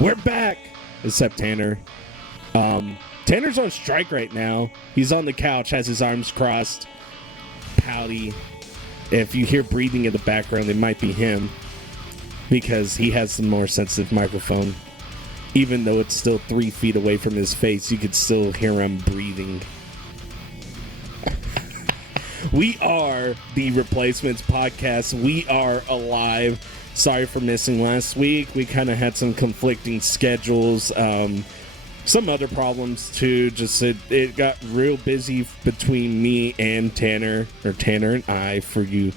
We're back, except Tanner. Tanner's on strike right now. He's on the couch, has his arms crossed, pouty. If you hear breathing in the background, it might be him because he has the more sensitive microphone. Even though it's still 3 feet away from his face, you could still hear him breathing. We are the Replacements Podcast. We are alive. Sorry for missing last week. We kind of had some conflicting schedules. Some other problems, too. Just it got real busy between me and Tanner, or Tanner and I, for you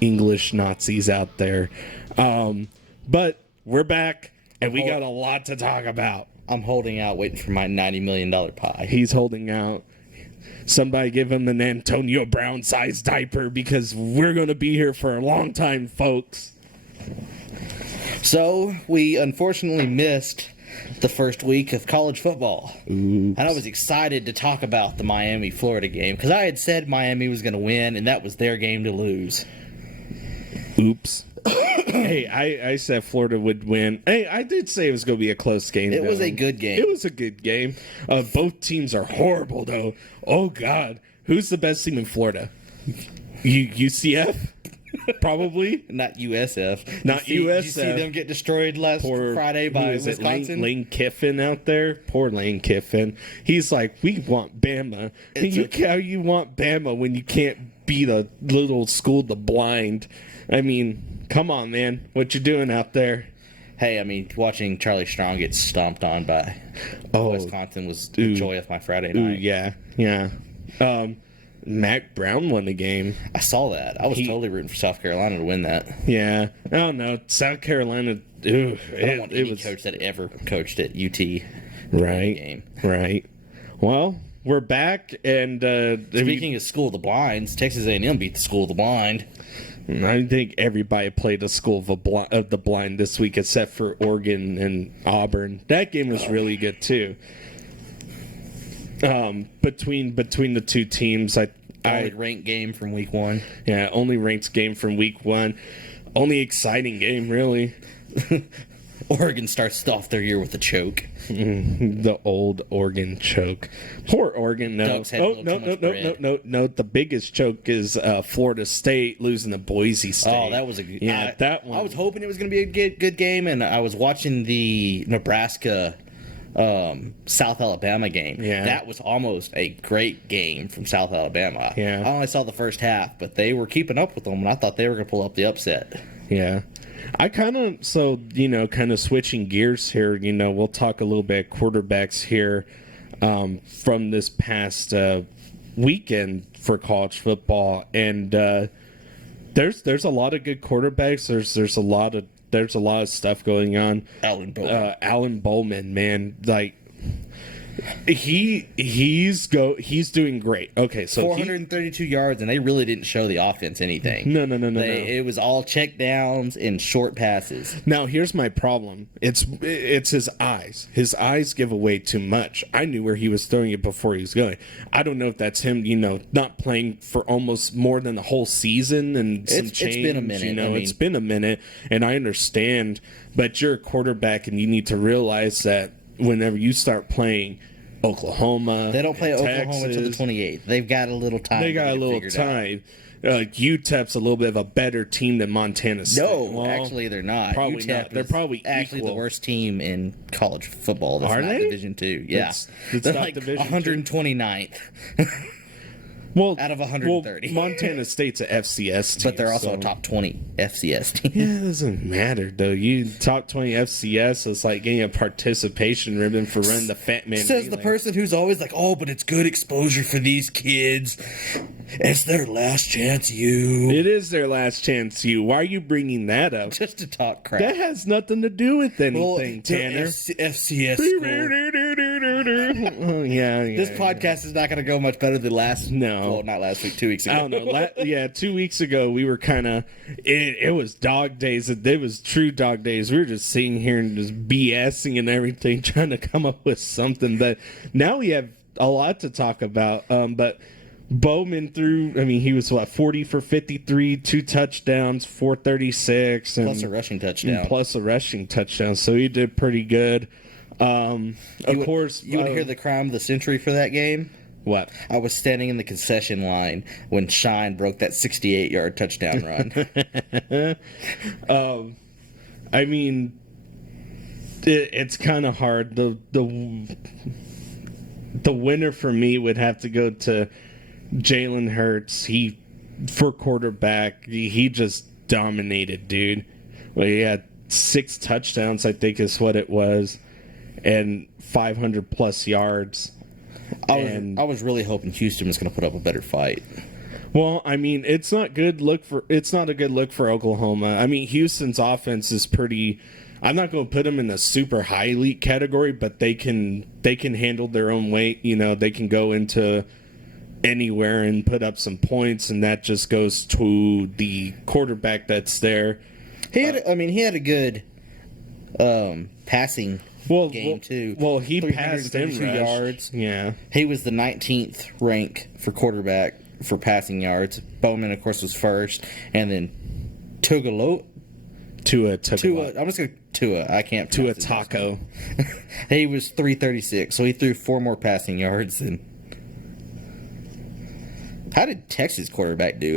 English Nazis out there. But we're back, and we got a lot to talk about. I'm holding out, waiting for my $90 million pie. He's holding out. Somebody give him an Antonio Brown-sized diaper because we're going to be here for a long time, folks. So, we unfortunately missed the first week of college football. Oops. And I was excited to talk about the Miami-Florida game because I had said Miami was going to win, and that was their game to lose. Oops. Hey, I said Florida would win. Hey, I did say it was going to be a close game. It was a good game. It was a good game. Both teams are horrible, though. Oh, God. Who's the best team in Florida? UCF? Probably. Not USF. Not USF. Did you see them get destroyed last Friday by Wisconsin? Lane Kiffin out there? Poor Lane Kiffin. He's like, we want Bama. How you want Bama when you can't beat a little school the blind? I mean, come on, man. What you doing out there? Hey, I mean, watching Charlie Strong get stomped on by Wisconsin was the joy of my Friday night. Yeah. Mac Brown won the game. I saw that. I was totally rooting for South Carolina to win that. Yeah. I don't know. South Carolina, I don't want any coach that ever coached at UT. Right. Game. Right. Well, we're back, and speaking of School of the Blinds, Texas A&M beat the School of the Blind. I think everybody played a School of the Blind this week except for Oregon and Auburn. That game was really good too. Between the two teams, only ranked game from week 1. Yeah, only ranked game from week 1. Only exciting game, really. Oregon starts off their year with a choke. The old Oregon choke. Poor Oregon. No. No. The biggest choke is Florida State losing to Boise State. Oh, that was a good. That one. I was hoping it was going to be a good game, and I was watching the Nebraska South Alabama game. Yeah. That was almost a great game from South Alabama. Yeah. I only saw the first half, but they were keeping up with them, and I thought they were going to pull up the upset. Yeah. I kind of switching gears here, we'll talk a little bit quarterbacks here from this past weekend for college football. And there's a lot of good quarterbacks. There's a lot of stuff going on. Alan Bowman, man, like he's doing great. Okay, so 432 yards, and they really didn't show the offense anything. No. It was all check downs and short passes. Now here's my problem. It's his eyes. His eyes give away too much. I knew where he was throwing it before he was going. I don't know if that's him, not playing for almost more than the whole season and some change. It's been a minute. It's been a minute, and I understand. But you're a quarterback, and you need to realize that whenever you start playing Oklahoma, they don't play Texas, Oklahoma until the 28th. They've got a little time. UTEP's a little bit of a better team than Montana State. No, actually, they're not. Probably not. They're probably actually equal. The worst team in college football. That's not Division II. Yeah, they're like Division 129th. Well, out of 130. Well, Montana State's a FCS team. But they're also a top 20 FCS team. Yeah, it doesn't matter, though. You top 20 FCS, it's like getting a participation ribbon for running the Fat Man. Says the person who's always like, oh, but it's good exposure for these kids. It's their last chance, you. It is their last chance, you. Why are you bringing that up? Just to talk crap. That has nothing to do with anything, Tanner. FCS school. Yeah. This podcast is not going to go much better than last. No. Well, not last week, 2 weeks ago. I don't know. 2 weeks ago, we were kind of. It was dog days. It was true dog days. We were just sitting here and just BSing and everything, trying to come up with something. But now we have a lot to talk about. But Bowman threw, I mean, he was, 40 for 53, 2 touchdowns, 436. And, plus a rushing touchdown. Plus a rushing touchdown. So he did pretty good. Of course. You would hear the crime of the century for that game? What? I was standing in the concession line when Shine broke that 68-yard touchdown run. I mean, it's kind of hard. The winner for me would have to go to Jalen Hurts. For quarterback, he just dominated, dude. Well, he had 6 touchdowns, I think is what it was, and 500 plus yards. I was really hoping Houston was going to put up a better fight. Well, I mean, it's not a good look for Oklahoma. I mean, Houston's offense is pretty. I'm not going to put them in the super high elite category, but they can handle their own weight. You know, they can go into anywhere and put up some points, and that just goes to the quarterback that's there. He had a good passing game too. Well, he passed him yards. Yeah, he was the 19th rank for quarterback for passing yards. Bowman, of course, was first, and then Tua. I'm just going Tua. I can't. Tua Taco. He was 336, so he threw 4 more passing yards than. How did Texas quarterback do?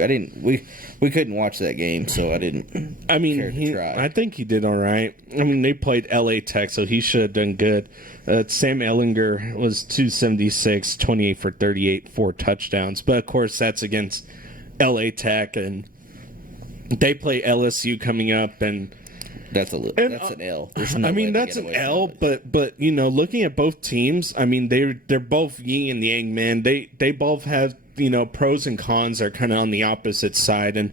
We couldn't watch that game, so I didn't. I mean, I think he did all right. I mean, they played LA Tech, so he should have done good. Sam Ehlinger was 276, 28 for 38, 4 touchdowns. But of course, that's against LA Tech, and they play LSU coming up, and that's an L. I mean, that's an L, but you know, looking at both teams, I mean, they're both yin and yang, man. They both have, you know, pros and cons are kind of on the opposite side, and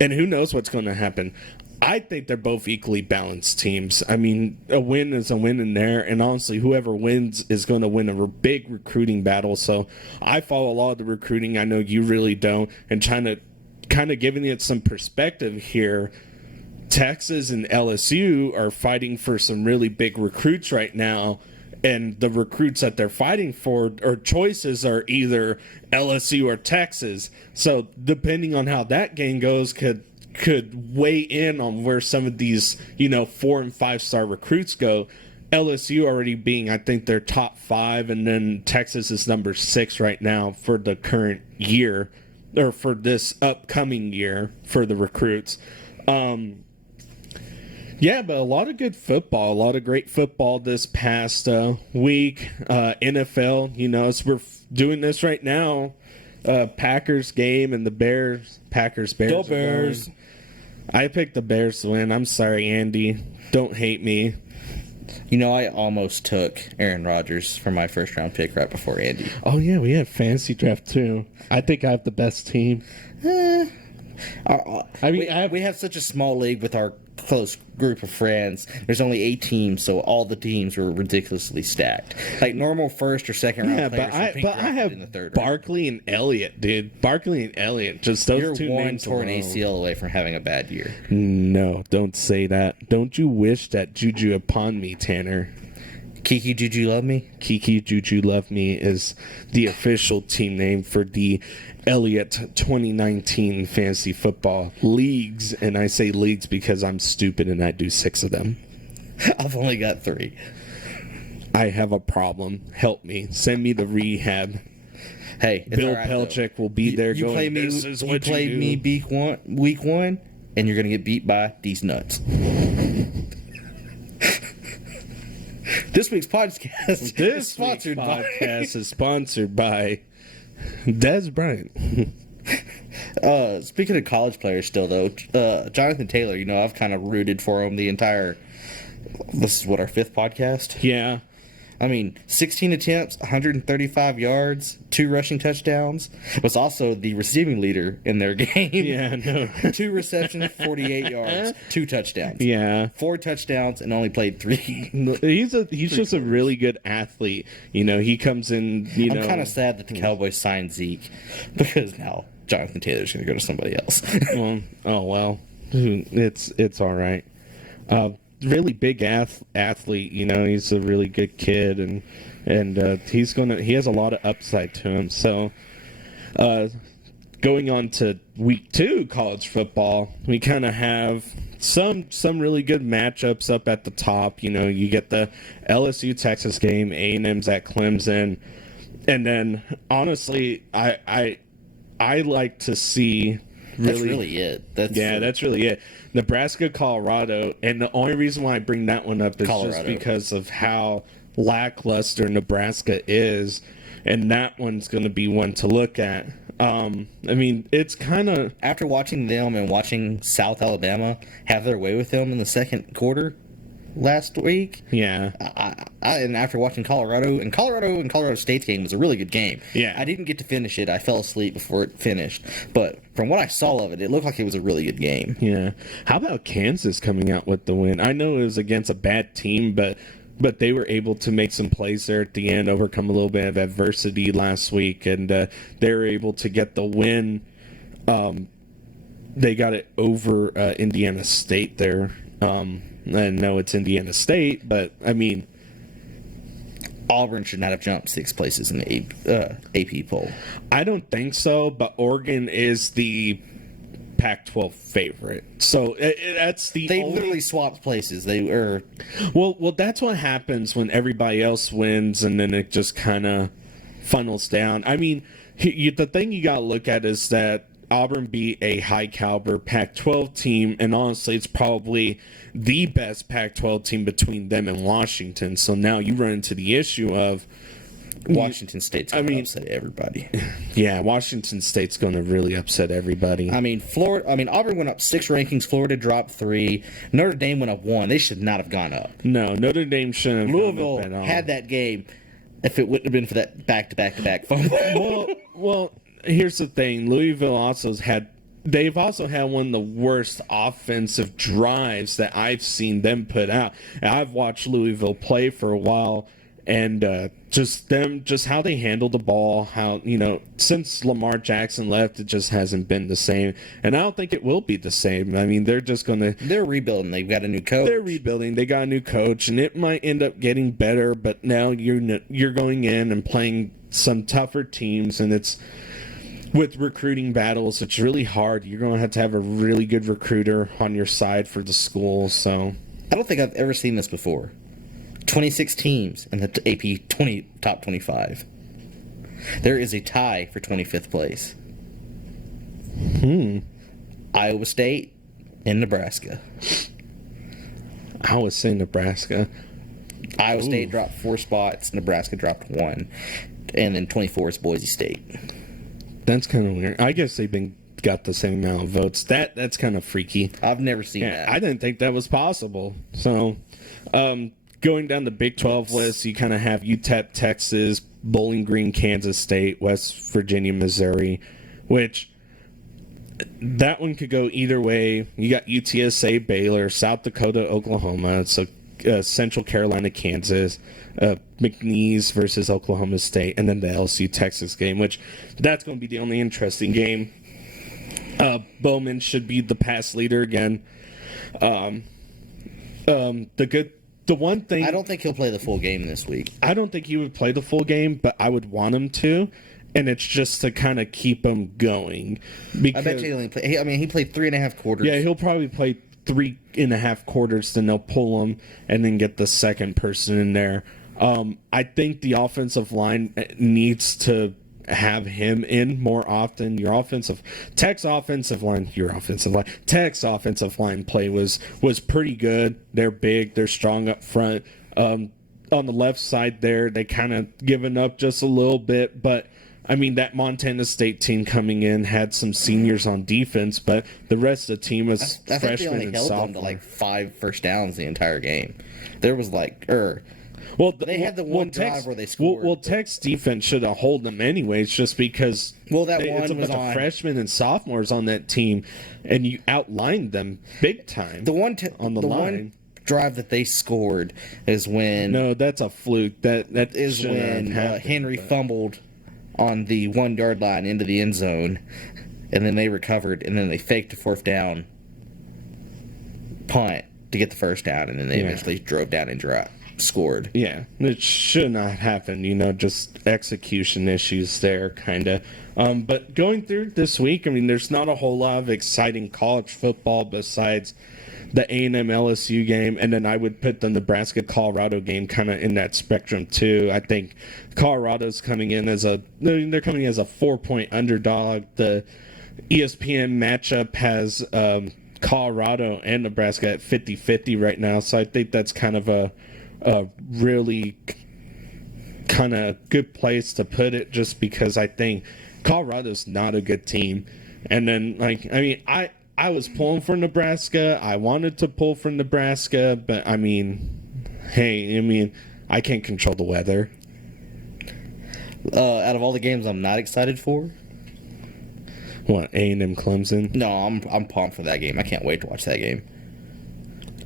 who knows what's going to happen. I think they're both equally balanced teams. I mean, a win is a win in there, and honestly, whoever wins is going to win a big recruiting battle. So I follow a lot of the recruiting. I know you really don't, and trying to kind of giving it some perspective here. Texas and LSU are fighting for some really big recruits right now, and the recruits that they're fighting for or choices are either LSU or Texas. So depending on how that game goes could weigh in on where some of these, you know, 4 and 5 star recruits go. LSU already being, I think, their top 5, and then Texas is number 6 right now for the current year, or for this upcoming year for the recruits. Yeah, but a lot of good football, a lot of great football this past week. NFL, you know, as we're doing this right now, Packers game and the Packers. Go Bears. I picked the Bears to win. I'm sorry, Andy. Don't hate me. You know, I almost took Aaron Rodgers for my first round pick right before Andy. Oh, yeah, we had fantasy draft too. I think I have the best team. We have such a small league with our close group of friends. There's only 8 teams, so all the teams were ridiculously stacked. Like normal first or second round players. But I have in the third Barkley and Elliott, dude. Barkley and Elliott. Just those You're 2 one names torn alone. ACL away from having a bad year. No, don't say that. Don't you wish that juju upon me, Tanner? Kiki Juju Love Me? Kiki Juju Love Me is the official team name for the Elliott 2019 fantasy football leagues. And I say leagues because I'm stupid and I do 6 of them. I've only got 3. I have a problem. Help me. Send me to rehab. Hey, Bill Belichick will be there you going, play me, this is you what played you do. me week one, and you're going to get beat by these nuts. This week's podcast is sponsored by Des Bryant. Speaking of college players still, though, Jonathan Taylor, you know, I've kind of rooted for him the entire... This is what, our 5th podcast? Yeah. I mean, 16 attempts, 135 yards, 2 rushing touchdowns. Was also the receiving leader in their game. Yeah, no. 2 receptions, 48 yards, 2 touchdowns. Yeah. 4 touchdowns and only played 3. He's just a really good athlete. You know, he comes in, I'm kind of sad that the Cowboys signed Zeke because now Jonathan Taylor's going to go to somebody else. well. It's all right. Really big athlete, you know, he's a really good kid, and he has a lot of upside to him. So Going on to week 2 college football, we kind of have some really good matchups up at the top. You know, you get the LSU Texas game, A&M's at Clemson, and then honestly, I like to see. That's really it. That's really it. Nebraska, Colorado, and the only reason why I bring that one up is just because of how lackluster Nebraska is, and that one's going to be one to look at. I mean, it's kind of... After watching them and watching South Alabama have their way with them in the second quarter last week... Yeah. And after watching Colorado and Colorado State's game was a really good game. Yeah. I didn't get to finish it. I fell asleep before it finished. But from what I saw of it, it looked like it was a really good game. Yeah. How about Kansas coming out with the win? I know it was against a bad team, but they were able to make some plays there at the end, overcome a little bit of adversity last week, and they were able to get the win. They got it over Indiana State there. I know it's Indiana State, but, I mean... Auburn should not have jumped 6 places in the AP poll. I don't think so, but Oregon is the Pac-12 favorite. So that's the They literally swapped places. They were... Well, that's what happens when everybody else wins, and then it just kind of funnels down. I mean, the thing you got to look at is that Auburn beat a high-caliber Pac-12 team, and honestly, it's probably the best Pac-12 team between them and Washington. So now you run into the issue of Washington State's going to upset everybody. Yeah, Washington State's going to really upset everybody. I mean, Auburn went up 6 rankings. Florida dropped 3. Notre Dame went up 1. They should not have gone up. No, Notre Dame shouldn't have Louisville gone up at all. had that game if it wouldn't have been for that back-to-back fumble. Well, here's the thing. Louisville they've also had one of the worst offensive drives that I've seen them put out. And I've watched Louisville play for a while, and just how they handle the ball, how, since Lamar Jackson left, it just hasn't been the same. And I don't think it will be the same. I mean, they're rebuilding. They've got a new coach. They're rebuilding. They got a new coach, and it might end up getting better, but now you're going in and playing some tougher teams, and it's with recruiting battles, it's really hard. You're going to have a really good recruiter on your side for the school. So I don't think I've ever seen this before. 26 teams in the AP top 25. There is a tie for 25th place. Iowa State and Nebraska. I would say Nebraska. Iowa State dropped 4 spots. Nebraska dropped 1. And then 24 is Boise State. That's kind of weird. I guess they've got the same amount of votes. That's kind of freaky. I've never seen that. I didn't think that was possible. So, going down the Big 12 list, you kind of have UTEP, Texas, Bowling Green, Kansas State, West Virginia, Missouri, which that one could go either way. You got UTSA, Baylor, South Dakota, Oklahoma. So Central Carolina, Kansas, McNeese versus Oklahoma State, and then the LSU Texas game, which that's going to be the only interesting game. Bowman should be the pass leader again. The one thing, I don't think he'll play the full game this week. I don't think he would play the full game, but I would want him to, and it's just to kind of keep him going. Because, I bet you he only played. He played 3.5 quarters. Yeah, he'll probably play 3.5 quarters, then they'll pull him and then get the second person in there. I think the offensive line needs to have him in more often. Tech's offensive line play was pretty good. They're big, they're strong up front. On the left side there, they kind of given up just a little bit, but I mean, that Montana State team coming in had some seniors on defense, but the rest of the team was freshmen and sophomore. They held them to like 5 first downs the entire game. There was they had the one drive where they scored. Well, Tech's defense should have held them anyways, just because it's a bunch of freshmen and sophomores on that team, and you outlined them big time. On the line. One drive that they scored is when... No, that's a fluke. That is when Henry fumbled on the 1-yard line into the end zone, and then they recovered, and then they faked a 4th down punt to get the first down, and then they eventually drove down and dropped. scored. Yeah, it should not have happened, just execution issues there, kind of. But going through this week, I mean, there's not a whole lot of exciting college football besides the A&M LSU game, and then I would put the Nebraska-Colorado game kind of in that spectrum too. I think Colorado's coming in as a 4-point underdog. The ESPN matchup has Colorado and Nebraska at 50-50 right now, so I think that's kind of a really kind of good place to put it, just because I think Colorado's not a good team. And then, I was pulling for Nebraska. I wanted to pull for Nebraska, but I can't control the weather. Out of all the games I'm not excited for, what, A&M Clemson? No, I'm pumped for that game. I can't wait to watch that game.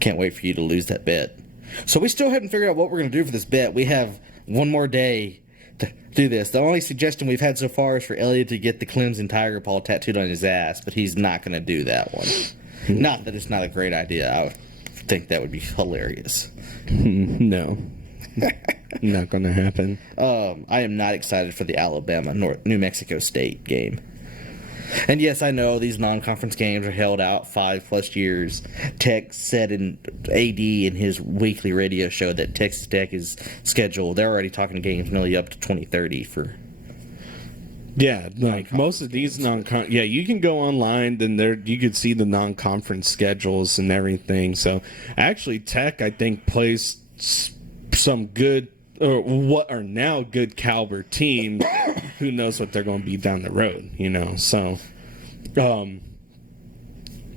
Can't wait for you to lose that bet. So we still haven't figured out what we're going to do for this bet. We have one more day to do this. The only suggestion we've had so far is for Elliott to get the Clemson Tiger Paw tattooed on his ass, but he's not going to do that one. Not that it's not a great idea. I think that would be hilarious. No. Not going to happen. I am not excited for the Alabama-New Mexico State game. And yes, I know these non-conference games are held out 5+ years. Tech said in AD in his weekly radio show that Texas Tech is scheduled. They're already talking games nearly up to 2030 for. Yeah, like most of these you can go online, then you could see the non-conference schedules and everything. So actually, Tech I think plays some good, or what are now good caliber teams. Who knows what they're going to be down the road, So,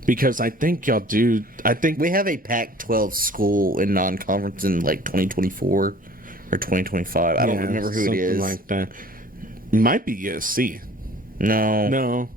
because I think y'all do. I think we have a Pac-12 school in non-conference in like 2024 or 2025. I don't remember who it is. Like that. Might be USC. No.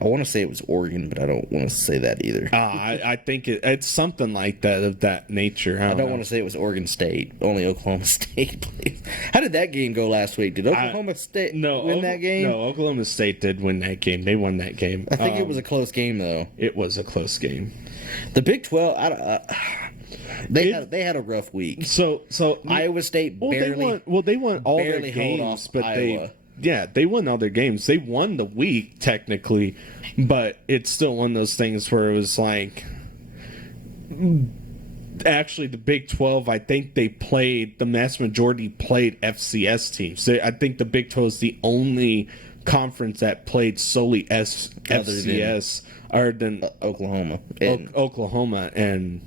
I want to say it was Oregon, but I don't want to say that either. I think it's something like that, of that nature. I don't want to say it was Oregon State. Only Oklahoma State plays. How did that game go last week? Did Oklahoma State win that game? No, Oklahoma State did win that game. They won that game. I think it was a close game, though. It was a close game. The Big 12, they had a rough week. So Iowa State barely. They won all their games, but Iowa. They won all their games. They won the week, technically, but it's still one of those things where it was like, actually, the Big 12, I think the mass majority played FCS teams. I think the Big 12 is the only conference that played solely FCS, other than Oklahoma. Oklahoma and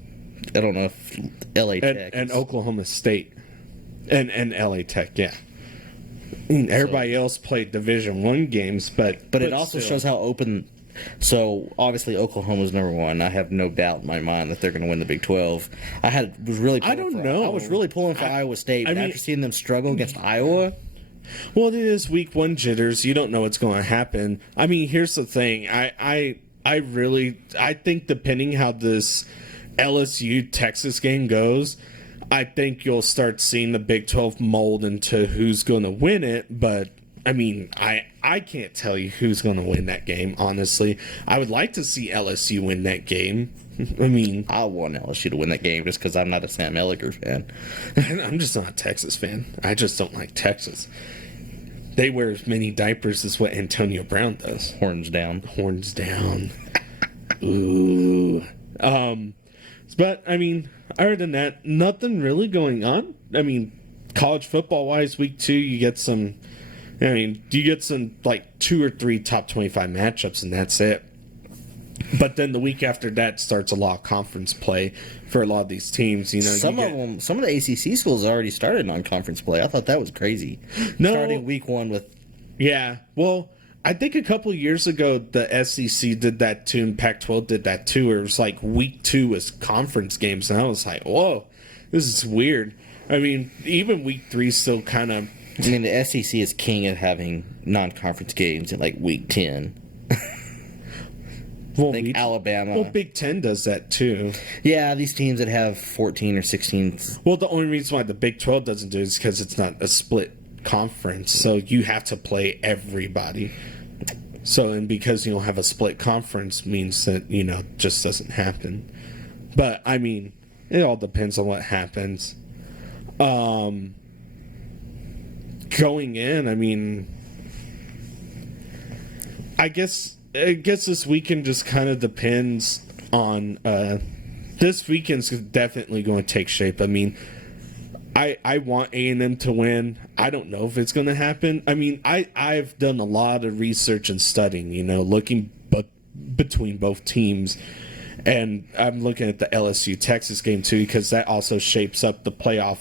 I don't know if LA Tech. And Oklahoma State. And LA Tech, yeah. Everybody else played Division I games, but it also shows how open. So obviously Oklahoma's number one. I have no doubt in my mind that they're going to win the Big 12. I was really pulling for Iowa State, but after seeing them struggle against Iowa. Well, it is week 1 jitters. You don't know what's going to happen. I mean, here's the thing. I think depending how this LSU Texas game goes, I think you'll start seeing the Big 12 mold into who's going to win it, but I mean, I can't tell you who's going to win that game, honestly. I would like to see LSU win that game. I mean, I want LSU to win that game just because I'm not a Sam Ehlinger fan. I'm just not a Texas fan. I just don't like Texas. They wear as many diapers as what Antonio Brown does. Horns down. Horns down. Ooh. But, I mean, other than that, nothing really going on. I mean, college football-wise, week 2, you get some, like, 2 or 3 top 25 matchups, and that's it. But then the week after that starts a lot of conference play for a lot of these teams. Some of the ACC schools already started non-conference play. I thought that was crazy. No, starting week 1 with. Yeah, well, I think a couple years ago the SEC did that too, and Pac-12 did that too. Where it was like week 2 was conference games, and I was like, whoa, this is weird. I mean, even week 3 still kind of. I mean, the SEC is king at having non-conference games in like week 10. Well, I think Alabama. Well, Big 10 does that too. Yeah, these teams that have 14 or 16. Well, the only reason why the Big 12 doesn't do it is because it's not a split conference, so you have to play everybody. So, and because you don't have a split conference means that, just doesn't happen. But, I mean, it all depends on what happens. Going in, I mean, I guess this weekend just kind of depends on. This weekend's definitely going to take shape. I mean, I want A&M to win. I don't know if it's going to happen. I mean, I've done a lot of research and studying, looking between both teams. And I'm looking at the LSU-Texas game, too, because that also shapes up the playoff,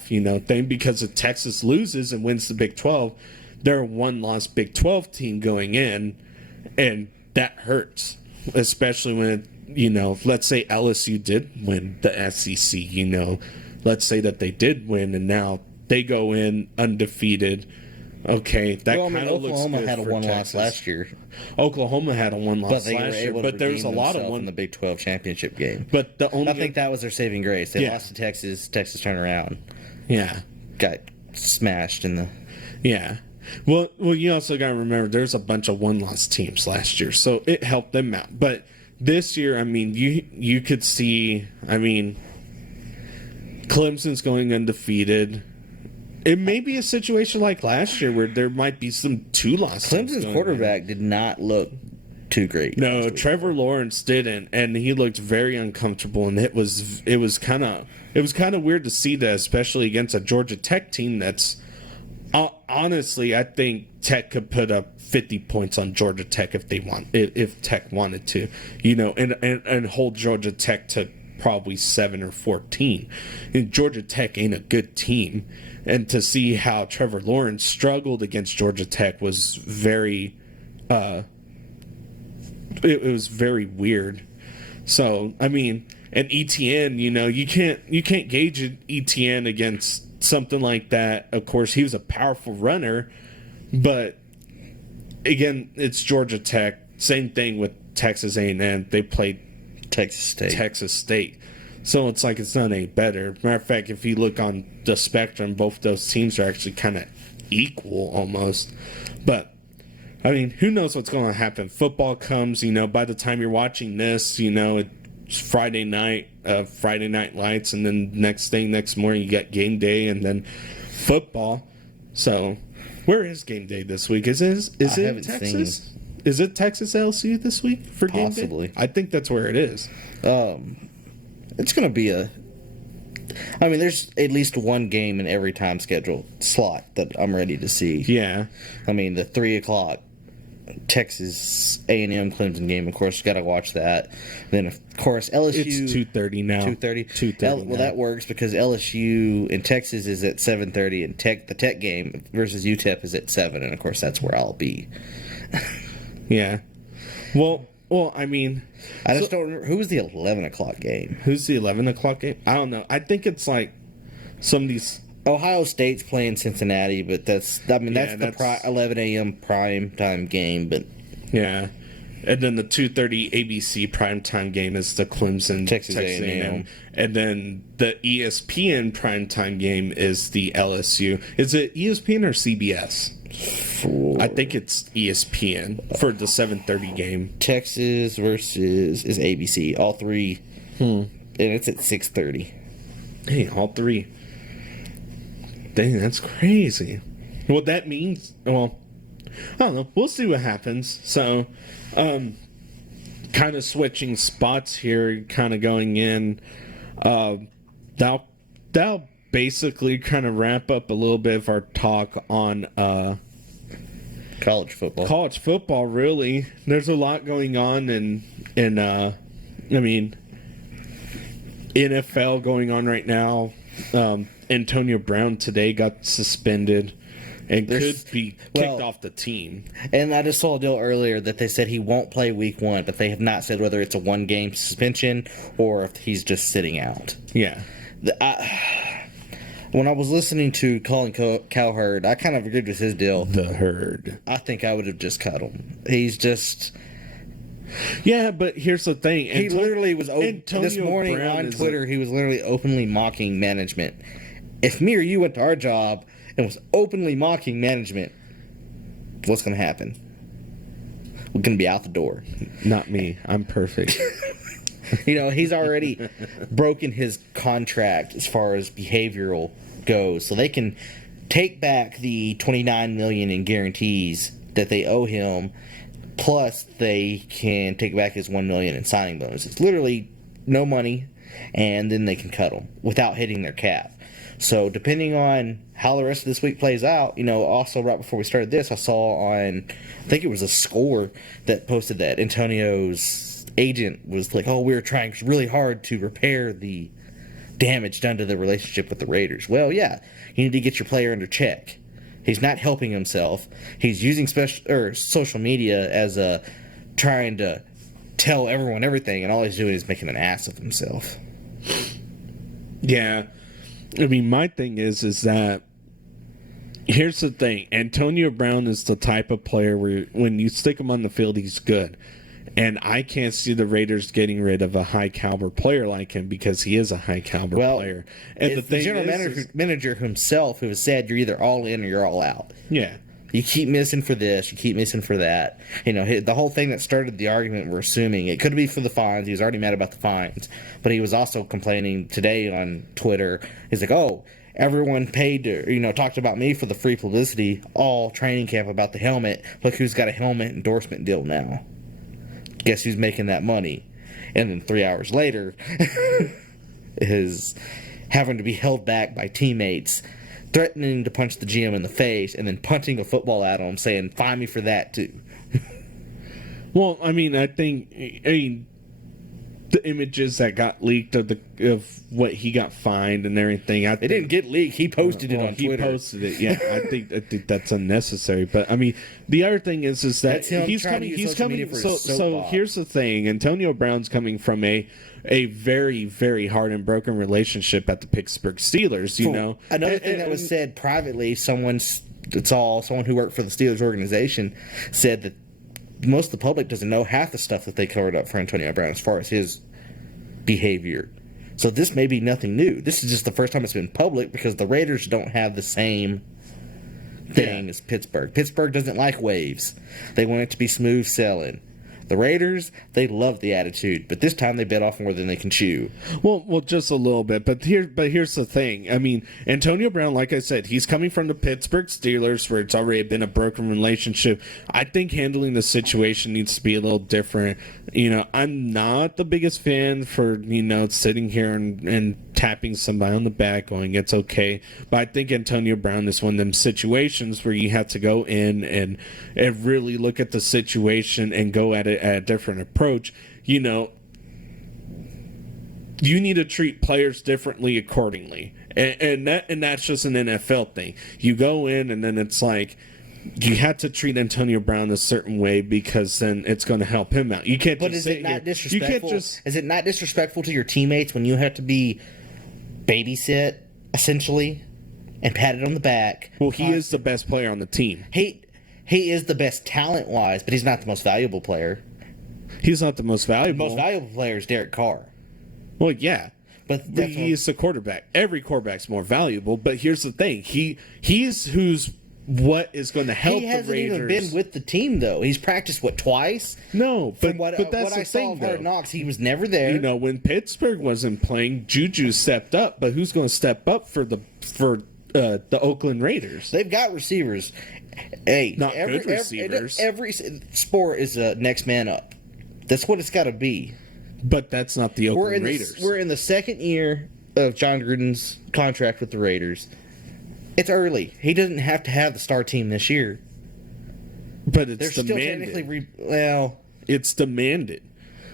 thing. Because if Texas loses and wins the Big 12, they're a one-loss Big 12 team going in, and that hurts, especially when, let's say LSU did win the SEC, let's say that they did win, and now they go in undefeated. Okay, that kind of looks good. Oklahoma had a one-loss last year. Oklahoma had a one-loss last year, but there was a lot of one in the Big 12 championship game. But I think that was their saving grace. They lost to Texas. Texas turned around. Yeah, got smashed in the. Yeah, well, you also got to remember there's a bunch of one-loss teams last year, so it helped them out. But this year, I mean, you could see, I mean, Clemson's going undefeated. It may be a situation like last year where there might be some two-loss. Clemson's quarterback did not look too great. No, Trevor Lawrence didn't, and he looked very uncomfortable. And it was kind of weird to see that, especially against a Georgia Tech team that's honestly, I think Tech could put up 50 points on Georgia Tech if Tech wanted to, and hold Georgia Tech to probably 7 or 14. And Georgia Tech ain't a good team. And to see how Trevor Lawrence struggled against Georgia Tech was very, it was very weird. So, I mean, and ETN, you can't gauge an ETN against something like that. Of course, he was a powerful runner, but again, it's Georgia Tech. Same thing with Texas A&M. They played Texas State. So it's like it's not any better. Matter of fact, if you look on the spectrum, both those teams are actually kind of equal almost. But, I mean, who knows what's going to happen? Football comes, by the time you're watching this, it's Friday night lights, and then next morning you got game day and then football. So, where is game day this week? Is it Texas? Is it Texas LSU this week for game day? Possibly. I think that's where it is. It's going to be there's at least one game in every time schedule slot that I'm ready to see. Yeah. I mean, the 3 o'clock Texas A&M Clemson game, of course, you got to watch that. Then, of course, LSU. It's 2:30 now. 2:30? Well, that works because LSU in Texas is at 7:30, and the Tech game versus UTEP is at 7, and, of course, that's where I'll be. Yeah. Well, I mean, I just don't remember. Who was the 11 o'clock game? Who's the 11 o'clock game? I don't know. I think it's like some of these. Ohio State's playing Cincinnati, but that's the 11 a.m. prime time game. But yeah, and then the 2:30 ABC primetime game is the Clemson Texas A&M, and then the ESPN primetime game is the LSU. Is it ESPN or CBS? I think it's ESPN for the 7:30 game. Texas versus is ABC. All three, and it's at 6:30. Hey, all three. Dang, that's crazy. What that means? Well, I don't know. We'll see what happens. So, kind of switching spots here, kind of going in. That'll basically kind of wrap up a little bit of our talk on college football. College football, really. There's a lot going on in NFL going on right now. Antonio Brown today got suspended and could be kicked off the team. And I just saw a deal earlier that they said he won't play week 1, but they have not said whether it's a 1-game suspension or if he's just sitting out. Yeah. When I was listening to Colin Cowherd, I kind of agreed with his deal. The herd. I think I would have just cut him. He's just... Yeah, but here's the thing. He literally was... this morning Brown on Twitter, he was literally openly mocking management. If me or you went to our job and was openly mocking management, what's going to happen? We're going to be out the door. Not me. I'm perfect. He's already broken his contract as far as behavioral goes, so they can take back the $29 million in guarantees that they owe him, plus they can take back his $1 million in signing bonuses. Literally no money, and then they can cut him without hitting their cap. So depending on how the rest of this week plays out, also right before we started this, I saw on, I think it was a Score that posted that Antonio's agent was like, oh, we were trying really hard to repair the damage done to the relationship with the Raiders. Well, yeah, you need to get your player under check. He's not helping himself. He's using social media as trying to tell everyone everything, and all he's doing is making an ass of himself. Yeah. I mean, my thing is that here's the thing. Antonio Brown is the type of player where when you stick him on the field, he's good. And I can't see the Raiders getting rid of a high-caliber player like him because he is a high-caliber player. And it's the general manager himself who has said you're either all in or you're all out. Yeah. You keep missing for this, you keep missing for that. The whole thing that started the argument, we're assuming, it could be for the fines. He was already mad about the fines. But he was also complaining today on Twitter. He's like, oh, everyone paid to, talked about me for the free publicity all training camp about the helmet. Look who's got a helmet endorsement deal now. Guess who's making that money? And then 3 hours later is having to be held back by teammates, threatening to punch the GM in the face, and then punting a football at him, saying, "Fine me for that too." Well, I mean, the images that got leaked of what he got fined and everything. It didn't get leaked. He posted it on Twitter. He posted it. Yeah, I think that's unnecessary. But I mean, the other thing is that he's coming. So here's the thing: Antonio Brown's coming from a very, very hard and broken relationship at the Pittsburgh Steelers. Another thing that was said privately, someone who worked for the Steelers organization said that most of the public doesn't know half the stuff that they covered up for Antonio Brown as far as his behavior. So this may be nothing new. This is just the first time it's been public because the Raiders don't have the same thing as Pittsburgh. Pittsburgh doesn't like waves. They want it to be smooth sailing. The Raiders, they love the attitude, but this time they bit off more than they can chew. Well, just a little bit. But here's the thing. I mean, Antonio Brown, like I said, he's coming from the Pittsburgh Steelers, where it's already been a broken relationship. I think handling the situation needs to be a little different. I'm not the biggest fan for sitting here and tapping somebody on the back, going it's okay. But I think Antonio Brown is one of them situations where you have to go in and really look at the situation and go at it at a different approach. You need to treat players differently accordingly, and that's just an NFL thing. You go in and then it's like you have to treat Antonio Brown a certain way because then it's going to help him out. You can't. But is it not disrespectful? Is it not disrespectful to your teammates when you have to be babysit essentially and patted on the back? Well, he is the best player on the team. He is the best talent-wise, but he's not the most valuable player. He's not the most valuable. The most valuable player is Derek Carr. Well, yeah. But he's the quarterback. Every quarterback's more valuable, but here's the thing. He's what is going to help the Raiders. He hasn't even been with the team, though. He's practiced, twice? No, but that's the thing, though. Hard Knocks, he was never there. When Pittsburgh wasn't playing, Juju stepped up, but who's going to step up for the Oakland Raiders? They've got receivers. Hey, not good receivers. Every sport is a next man up. That's what it's got to be. But that's not the Oakland Raiders. We're in the second year of John Gruden's contract with the Raiders. It's early. He doesn't have to have the star team this year. But it's demanded. It's demanded.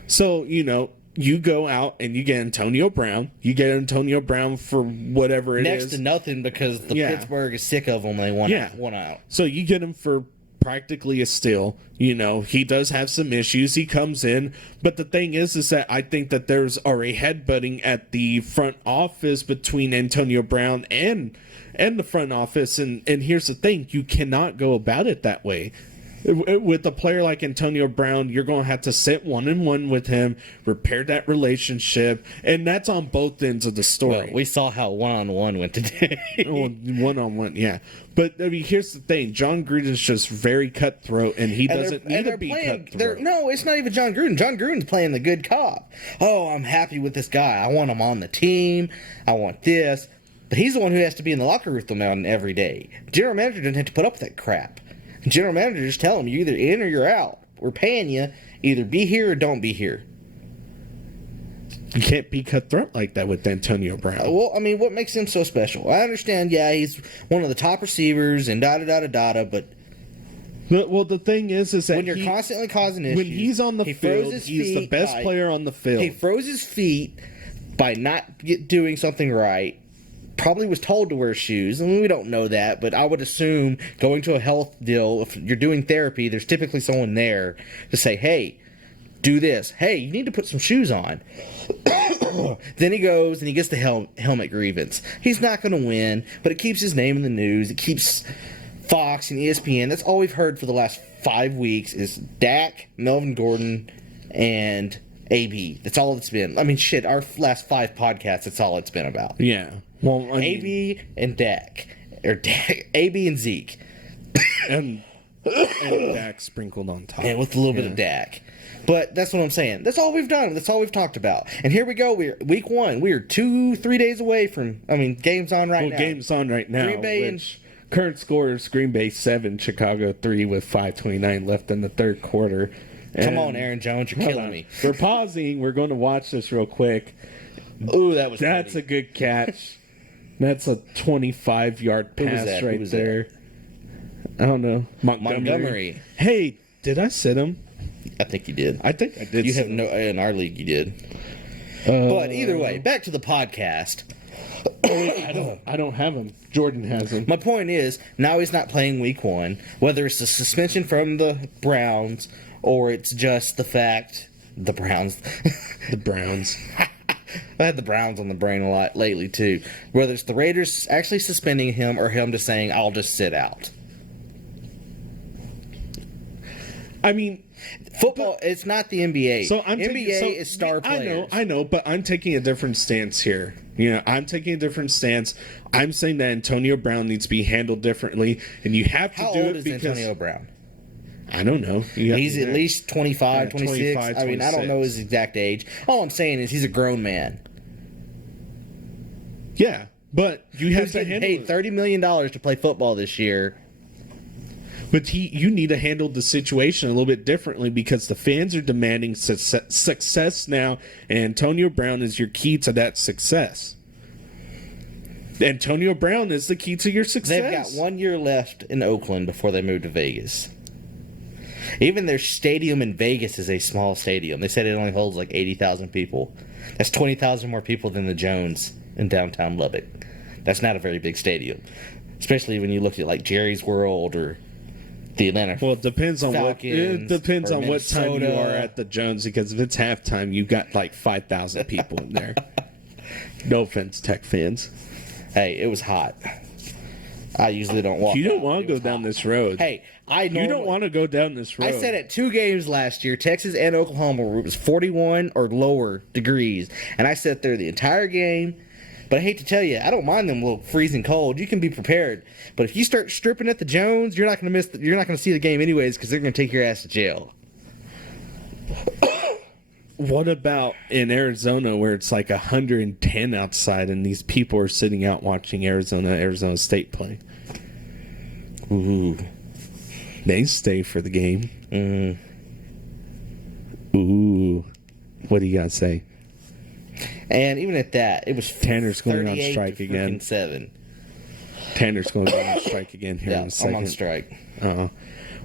So, you go out and you get Antonio Brown. You get Antonio Brown for whatever it is. Next to nothing because Pittsburgh is sick of him. They want one out. So you get him for practically a steal. He does have some issues. He comes in. But the thing is that I think that there's already headbutting at the front office between Antonio Brown and the front office. And here's the thing. You cannot go about it that way. With a player like Antonio Brown, you're going to have to sit one-on-one with him, repair that relationship, and that's on both ends of the story. Well, we saw how one-on-one went today. One-on-one, yeah. But, here's the thing. John Gruden's just very cutthroat, and he doesn't need to be cutthroat. No, it's not even John Gruden. John Gruden's playing the good cop. Oh, I'm happy with this guy. I want him on the team. I want this. But he's the one who has to be in the locker room with the mountain every day. General manager doesn't have to put up with that crap. General manager just tell him, you're either in or you're out. We're paying you. Either be here or don't be here. You can't be cutthroat like that with Antonio Brown. Well, I mean, what makes him so special? I understand, yeah, he's one of the top receivers and da-da-da-da-da, but... Well, the thing is that when you're constantly causing issues... When he's on the field, he's the best player on the field. He froze his feet by not doing something right. Probably was told to wear shoes. I mean, we don't know that, but I would assume going to a health deal, if you're doing therapy, there's typically someone there to say, hey, do this. Hey, you need to put some shoes on. Then he goes and he gets the helmet grievance. He's not going to win, but it keeps his name in the news. It keeps Fox and ESPN. That's all we've heard for the last 5 weeks is Dak, Melvin Gordon, and AB. That's all it's been. I mean, shit, our last 5 podcasts, that's all it's been about. Yeah. Well, I mean, AB and Dak. Or Dak, AB and Zeke. and Dak sprinkled on top. And with a little bit of Dak. But that's what I'm saying. That's all we've done. That's all we've talked about. And here we go. We're week 1. We are 2-3 days away from, game's on right now. Game's on right now. Green Bay which current score is Green Bay 7, Chicago 3 with 5:29 left in the third quarter. Come on, Aaron Jones. You're killing me. We're pausing. We're going to watch this real quick. Ooh, That's pretty. a good catch. That's a 25-yard pass right there. I don't know. Montgomery. Hey, did I sit him? I think you did. I think I did. You have no in our league. You did. But either way, back to the podcast. I don't have him. Jordan has him. My point is, now he's not playing week 1. Whether it's the suspension from the Browns or it's just the fact the Browns. The Browns. I had the Browns on the brain a lot lately too. Whether it's the Raiders actually suspending him or him just saying, "I'll just sit out." I mean, football. It's not the NBA. So NBA is star players. I know, but I'm taking a different stance here. I'm taking a different stance. I'm saying that Antonio Brown needs to be handled differently, and you have to How do old it is because Antonio Brown? I don't know. He's at least 25, 26. 25, I mean, I don't know his exact age. All I'm saying is he's a grown man. Yeah, but you have He's to getting handle paid it. $30 million to play football this year. But you need to handle the situation a little bit differently because the fans are demanding success now, and Antonio Brown is your key to that success. Antonio Brown is the key to your success. They've got 1 year left in Oakland before they move to Vegas. Even their stadium in Vegas is a small stadium. They said it only holds like 80,000 people. That's 20,000 more people than the Jones in downtown Lubbock. That's not a very big stadium, especially when you look at like Jerry's World or the Atlanta. Well, it depends on Falcons what or what time you Minnesota. are at the Jones, because if it's halftime, you got like 5,000 people in there. No offense, Tech fans. Hey, it was hot. I usually don't walk. You don't out. want It to go was down hot. this road. Hey, You don't want to go down this road. I said at 2 games last year, Texas and Oklahoma, where it was 41 or lower degrees, and I sat there the entire game. But I hate to tell you, I don't mind them little freezing cold. You can be prepared. But if you start stripping at the Jones, you're not going to you're not going to see the game anyways because they're going to take your ass to jail. What about in Arizona where it's like 110 outside and these people are sitting out watching Arizona State play? Ooh. They stay for the game. Ooh. What do you got to say? And even at that, it was Tanner's going on 38 strike to again. 7. Tanner's going on strike again here in Yeah, a second. I'm on strike.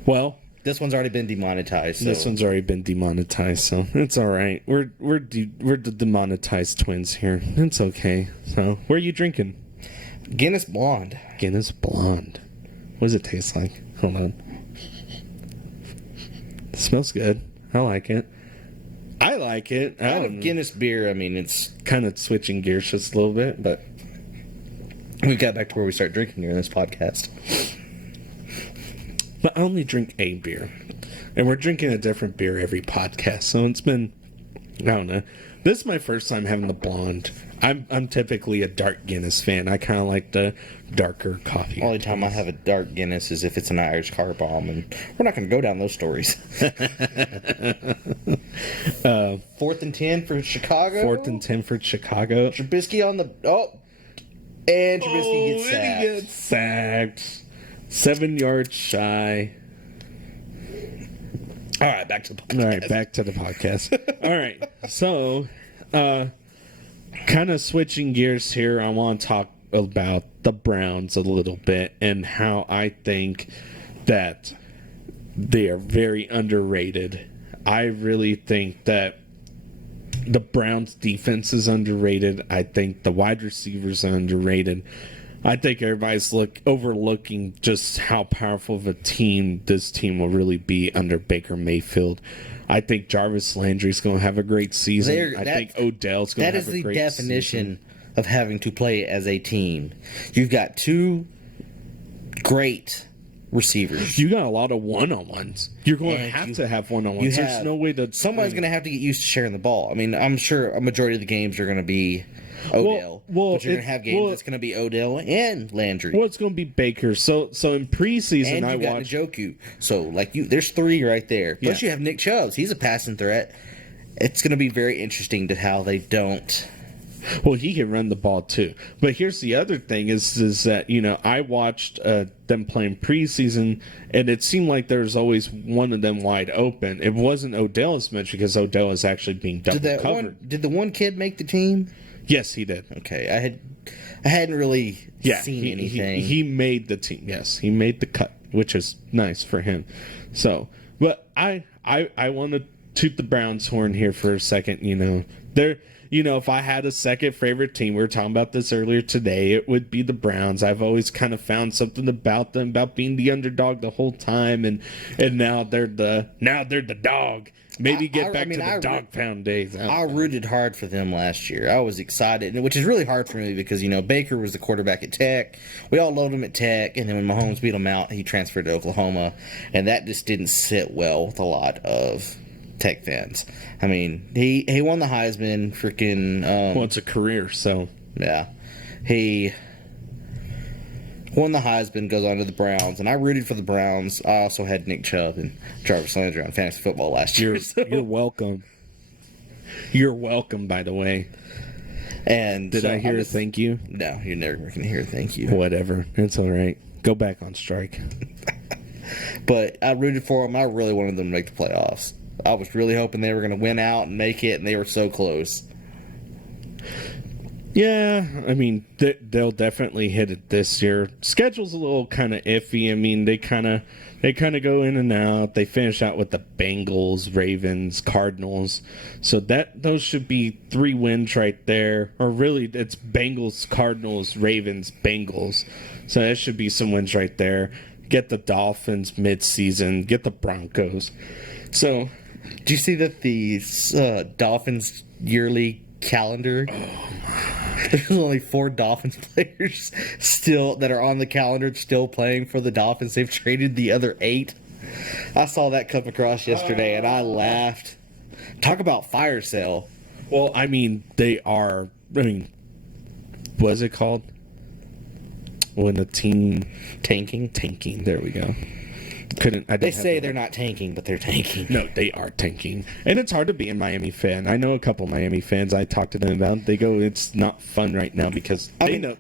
Well, This one's already been demonetized. So. this one's already been demonetized, so it's all right. We're the demonetized twins here. It's okay. So, where are you drinking? Guinness Blonde. Guinness Blonde. What does it taste like? Hold on. It smells good. I like it. I like it. Out of Guinness beer, I mean, it's kind of switching gears just a little bit, but we got back to where we start drinking here in this podcast. I only drink a beer, and we're drinking a different beer every podcast. So it's been, I don't know. This is my first time having the blonde. I'm typically a dark Guinness fan. I kind of like the darker coffee. The only time I have a dark Guinness is if it's an Irish car bomb, and we're not going to go down those stories. 4th and 10 for Chicago. 4th and 10 for Chicago. Trubisky on the And Trubisky gets and sacked. he gets sacked. 7 yards shy. All right, back to the podcast. All right, back to the podcast. All right, so kind of switching gears here, I want to talk about the Browns a little bit and how I think that they are very underrated. I really think that the Browns defense is underrated. I think the wide receivers are underrated. I think everybody's overlooking just how powerful of a team this team will really be under Baker Mayfield. I think Jarvis Landry's going to have a great season. I think Odell's going to have a great season. That is the definition of having to play as a team. You've got two great receivers. You got a lot of one-on-ones. You're going to have to have one-on-ones. There's no way to... Someone's going to have to get used to sharing the ball. I mean, I'm sure a majority of the games are going to be Odell. But you're going to have games that's going to be Odell and Landry. Well, it's going to be Baker. So in preseason, and I got watched... Njoku. So, there's three right there. Plus, you have Nick Chubb. He's a passing threat. It's going to be very interesting to how they don't... Well, he can run the ball too. But here's the other thing is that, I watched them playing preseason, and it seemed like there was always one of them wide open. It wasn't Odell as much because Odell is actually being double covered. Did the one kid make the team? Yes, he did. Okay, I hadn't really seen anything. He made the team. Yes, he made the cut, which is nice for him. So, but I want to toot the Browns horn here for a second. They're... if I had a second favorite team, we were talking about this earlier today, it would be the Browns. I've always kind of found something about them, about being the underdog the whole time, and now they're the dog. Maybe get back to the dog pound days. I rooted hard for them last year. I was excited, which is really hard for me because, Baker was the quarterback at Tech. We all loved him at Tech, and then when Mahomes beat him out, he transferred to Oklahoma, and that just didn't sit well with a lot of Tech fans. I mean, he won the Heisman. Freaking. Well, it's a career, so yeah, he won the Heisman. Goes on to the Browns, and I rooted for the Browns. I also had Nick Chubb and Jarvis Landry on fantasy football last year. You're welcome. You're welcome, by the way. And did I hear a thank you? No, you're never going to hear a thank you. Whatever, it's all right. Go back on strike. But I rooted for them. I really wanted them to make the playoffs. I was really hoping they were going to win out and make it, and they were so close. Yeah, I mean, they'll definitely hit it this year. Schedule's a little kind of iffy. I mean, they kind of go in and out. They finish out with the Bengals, Ravens, Cardinals. So those should be 3 wins right there. Or really, it's Bengals, Cardinals, Ravens, Bengals. So that should be some wins right there. Get the Dolphins mid-season. Get the Broncos. So... Do you see that the Dolphins yearly calendar? There's only 4 Dolphins players still that are on the calendar still playing for the Dolphins. They've traded the other 8. I saw that come across yesterday and I laughed. Talk about fire sale. Well, I mean, they are. I mean, what is it called? When a team tanking. There we go. They say they're not tanking, but they're tanking. No, they are tanking. And it's hard to be a Miami fan. I know a couple Miami fans. I talk to them about. They go, it's not fun right now because they know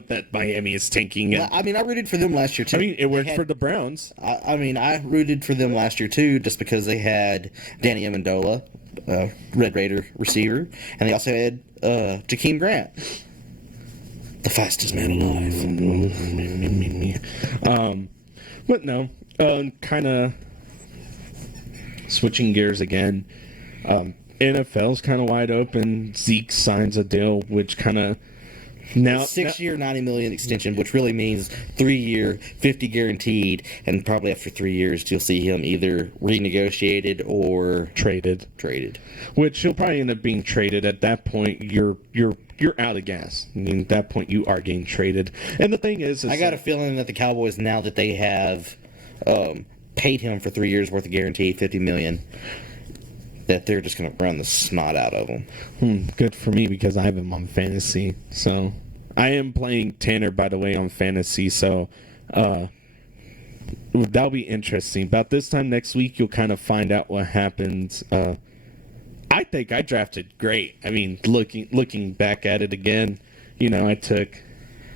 that Miami is tanking. And, I mean, I rooted for them last year too. I mean, it worked for the Browns. I rooted for them last year too, just because they had Danny Amendola, Red Raider receiver, and they also had Jakeem Grant, the fastest man alive. But no. Kind of switching gears again. NFL's kind of wide open. Zeke signs a deal, which kind of now 6-year, $90 million extension, which really means 3-year, $50 guaranteed, and probably after 3 years, you'll see him either renegotiated or traded. Which he'll probably end up being traded. At that point, you're out of gas. I mean, at that point, you are getting traded. And the thing is I got a feeling that the Cowboys, now that they have paid him for 3 years worth of guaranteed $50 million, that they're just going to run the snot out of him. Good for me because I have him on fantasy. So I am playing Tanner, by the way, on fantasy. So that'll be interesting. About this time next week, you'll kind of find out what happens. I think I drafted great. I mean, looking back at it again, I took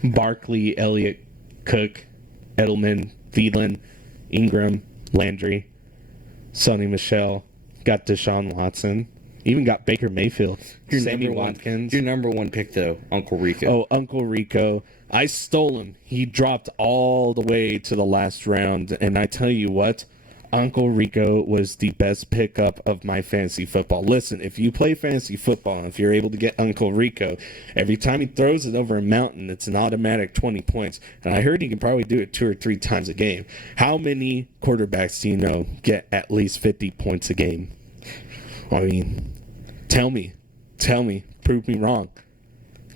Barkley, Elliott, Cook, Edelman, Thielen, Ingram, Landry, Sonny Michel, got Deshaun Watson, even got Baker Mayfield, Sammy Watkins. Your number one pick, though, Uncle Rico. Oh, Uncle Rico. I stole him. He dropped all the way to the last round, and I tell you what, Uncle Rico was the best pickup of my fantasy football. Listen, if you play fantasy football, if you're able to get Uncle Rico, every time he throws it over a mountain, it's an automatic 20 points. And I heard he can probably do it 2 or 3 times a game. How many quarterbacks do you know get at least 50 points a game? I mean, tell me, prove me wrong.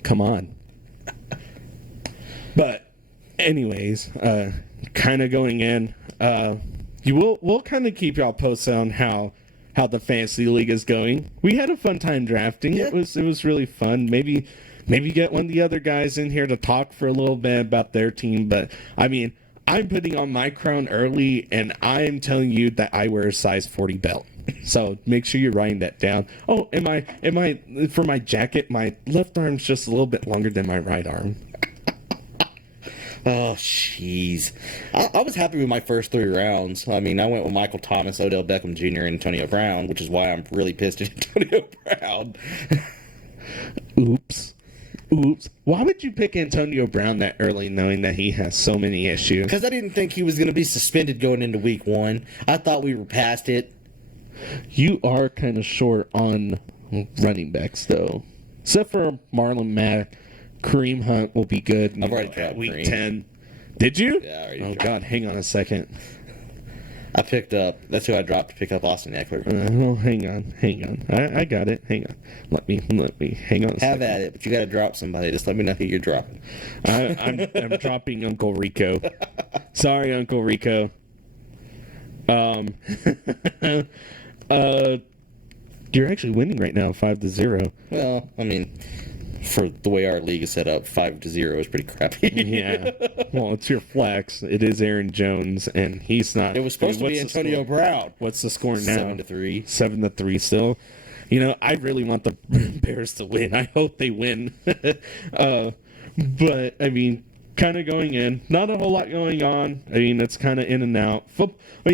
Come on. But anyways, kind of going in, we'll kind of keep y'all posted on how the fantasy league is going. We had a fun time drafting. Yeah. It was really fun. Maybe get one of the other guys in here to talk for a little bit about their team. But I mean, I'm putting on my crown early, and I'm telling you that I wear a size 40 belt. So make sure you're writing that down. Oh, am I for my jacket? My left arm's just a little bit longer than my right arm. Oh, jeez. I was happy with my first 3 rounds. I mean, I went with Michael Thomas, Odell Beckham Jr., and Antonio Brown, which is why I'm really pissed at Antonio Brown. Oops. Why would you pick Antonio Brown that early knowing that he has so many issues? Because I didn't think he was going to be suspended going into week 1. I thought we were past it. You are kind of short on running backs, though. Except for Marlon Mack. Kareem Hunt will be good. I've already dropped week Kareem. 10. Did you? Yeah, I already Oh, dropped God. Hang on a second. I picked up, that's who I dropped to pick up Austin Eckler. Oh, hang on. I got it. Hang on. Let me hang on a second. Have at it, but you got to drop somebody. Just let me know who you're dropping. I'm dropping Uncle Rico. Sorry, Uncle Rico. You're actually winning right now, 5-0. Well, I mean, for the way our league is set up, 5-0 is pretty crappy. Yeah. Well, it's your flex. It is Aaron Jones, and he's not. It was supposed to be Antonio Brown. What's the score now? 7-3. 7-3 still. You know, I really want the Bears to win. I hope they win. But, I mean, kind of going in. Not a whole lot going on. I mean, it's kind of in and out.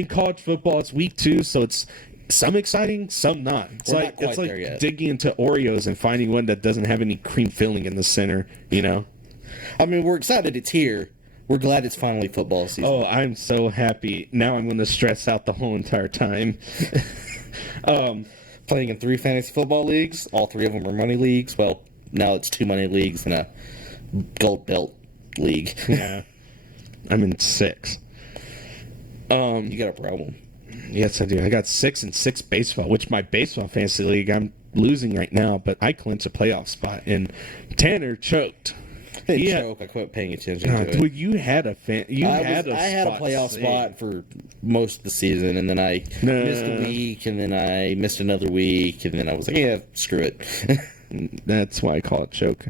College football, it's week 2, so it's some exciting, some not. It's We're like not quite there yet. digging into Oreos and finding one that doesn't have any cream filling in the center, you know? I mean, we're excited it's here. We're glad it's finally football season. Oh, I'm so happy. Now I'm going to stress out the whole entire time. Playing in 3 fantasy football leagues. All 3 of them are money leagues. Well, now it's 2 money leagues and a gold belt league. Yeah. I'm in 6. You got a problem. Yes, I do. I got 6 and 6 baseball, which my baseball fantasy league, I'm losing right now, but I clinched a playoff spot, and Tanner choked. Joke. I quit paying attention to it. Well, you had a I had a playoff spot for most of the season, and then I missed a week, and then I missed another week, and then I was like, yeah, screw it. That's why I call it choke.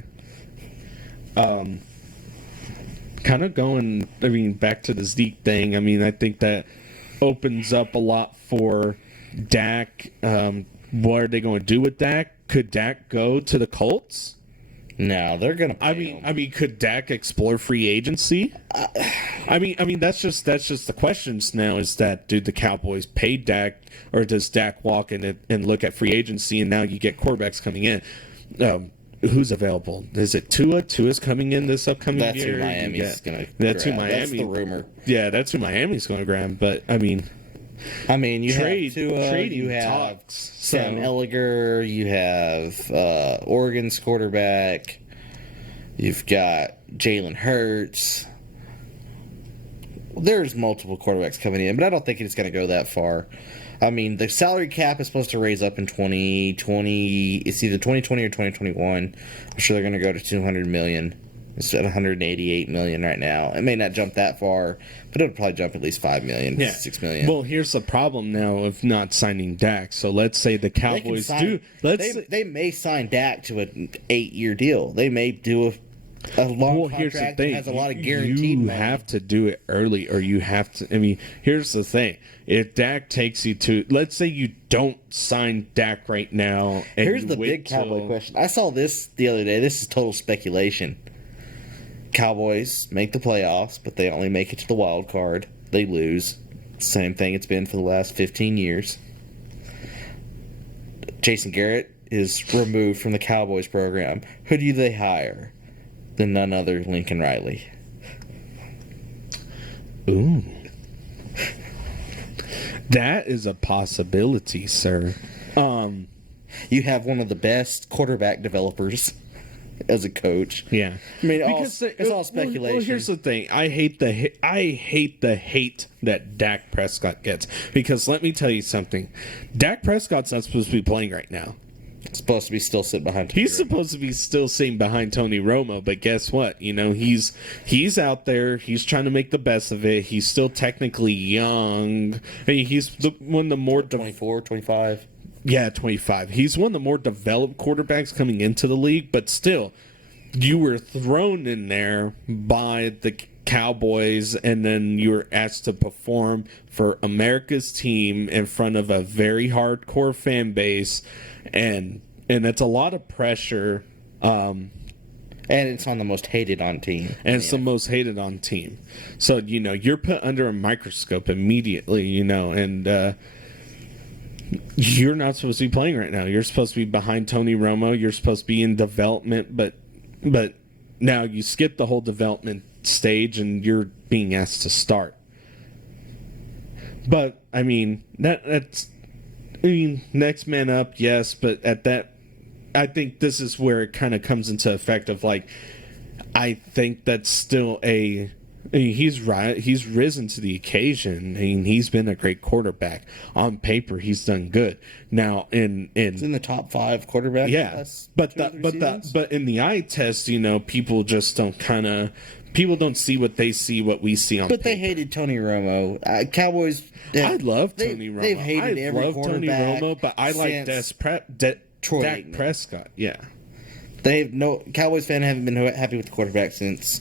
Kind of going, I mean, back to the Zeke thing. I mean, I think that opens up a lot for Dak. What are they going to do with Dak? Could Dak go to the Colts? No, they're gonna. I mean, could Dak explore free agency? I mean, that's just the questions now. Is that, do the Cowboys pay Dak, or does Dak walk in and look at free agency, and now you get quarterbacks coming in? Who's available? Is it Tua? Tua's coming in this upcoming that's year. Who Miami's gonna. That's grab. who Miami. That's the rumor. Yeah, that's who Miami's going to grab. But I mean, you have Tua, trading you have talks. Sam Elliger, you have Oregon's quarterback, you've got Jalen Hurts. There's multiple quarterbacks coming in, but I don't think it's going to go that far. I mean, the salary cap is supposed to raise up in 2020. It's either 2020 or 2021. I'm sure they're going to go to $200 million. It's at $188 million right now. It may not jump that far, but it'll probably jump at least $5 million, $6 million. Well, here's the problem now of not signing Dak. So let's say the Cowboys do. They may sign Dak to an 8-year deal. They may do a long contract that has a lot of guaranteed money. You have to do it early, or you have to. I mean, here's the thing: if Dak takes you to, let's say you don't sign Dak right now, and here's the big Cowboy question. I saw this the other day. This is total speculation. Cowboys make the playoffs, but they only make it to the wild card. They lose. Same thing it's been for the last 15 years. Jason Garrett is removed from the Cowboys program. Who do they hire? Then none other Lincoln Riley. Ooh. That is a possibility, sir. You have one of the best quarterback developers as a coach. Yeah, I mean, because it's all speculation. Well, here's the thing: I hate the hate that Dak Prescott gets, because let me tell you something: Dak Prescott's not supposed to be playing right now. It's supposed to be still sitting behind Tony He's Romo. supposed to be still sitting behind Tony Romo, but guess what? You know, he's out there. He's trying to make the best of it. He's still technically young. I mean, he's one of the more 24, 25. Yeah, 25. He's one of the more developed quarterbacks coming into the league, but still, you were thrown in there by the Cowboys, and then you were asked to perform for America's team in front of a very hardcore fan base, and it's a lot of pressure. And it's on the most hated on team. And it's the most hated on team. So, you know, you're put under a microscope immediately, you know, and you're not supposed to be playing right now. You're supposed to be behind Tony Romo. You're supposed to be in development, but now you skip the whole development stage and you're being asked to start. But I mean, next man up, yes, but at that, I think this is where it kind of comes into effect of like, I think that's still he's right. He's risen to the occasion. I mean, he's been a great quarterback. On paper, he's done good. Now, He's in the top 5 quarterbacks. yeah, but in the eye test, you know, people just don't see what they see, what we see on. But paper. They hated Tony Romo. Cowboys. I love Tony Romo. They've hated every love Tony quarterback Romo, but I like Troy Dak Aikman. Prescott. Yeah, Cowboys fan haven't been happy with the quarterback since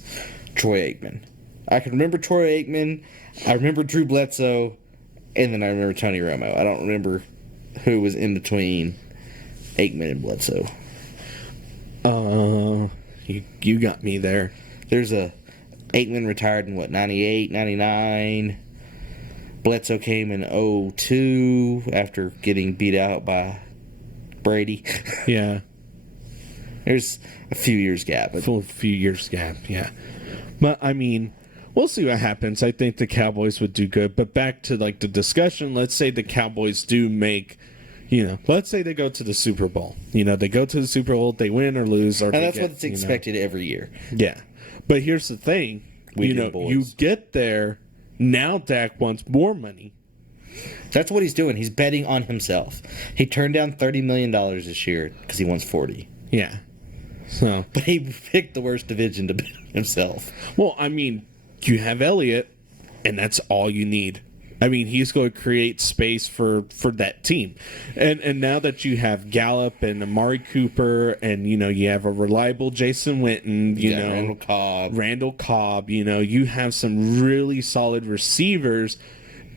Troy Aikman. I can remember Troy Aikman. I remember Drew Bledsoe, and then I remember Tony Romo. I don't remember who was in between Aikman and Bledsoe. You got me there. There's Aikman retired in 98, 99. Bledsoe came in 02 after getting beat out by Brady. Yeah, There's a few years gap. full few years gap. Yeah, but I mean, we'll see what happens. I think the Cowboys would do good. But back to like the discussion. Let's say the Cowboys do make, you know, let's say they go to the Super Bowl. You know, they go to the Super Bowl, they win or lose, or And that's what's expected every year. Yeah, but here's the thing. You get there. Now Dak wants more money. That's what he's doing. He's betting on himself. He turned down $30 million this year because he wants 40. Yeah. So, But he picked the worst division to bet on himself. well, I mean, you have Elliott, and that's all you need. I mean, he's going to create space for that team. And now that you have Gallup and Amari Cooper, and, you know, you have a reliable Jason Witten, you know, Randall Cobb, you know, you have some really solid receivers,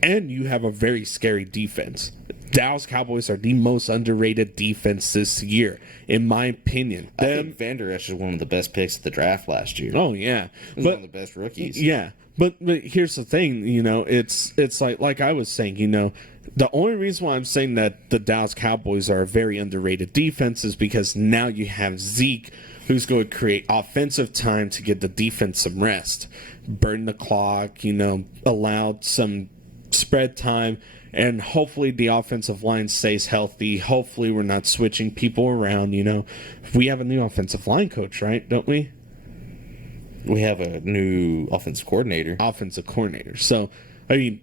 and you have a very scary defense. Dallas Cowboys are the most underrated defense this year, in my opinion. I think Van Der Esch is one of the best picks of the draft last year. Oh, yeah. He's one of the best rookies. Yeah. But here's the thing, you know, it's like I was saying, you know, the only reason why I'm saying that the Dallas Cowboys are a very underrated defense is because now you have Zeke, who's going to create offensive time to get the defense some rest, burn the clock, you know, allow some spread time, and hopefully the offensive line stays healthy. Hopefully we're not switching people around, you know. We have a new offensive line coach, right? Don't we? We have a new offensive coordinator. So, I mean,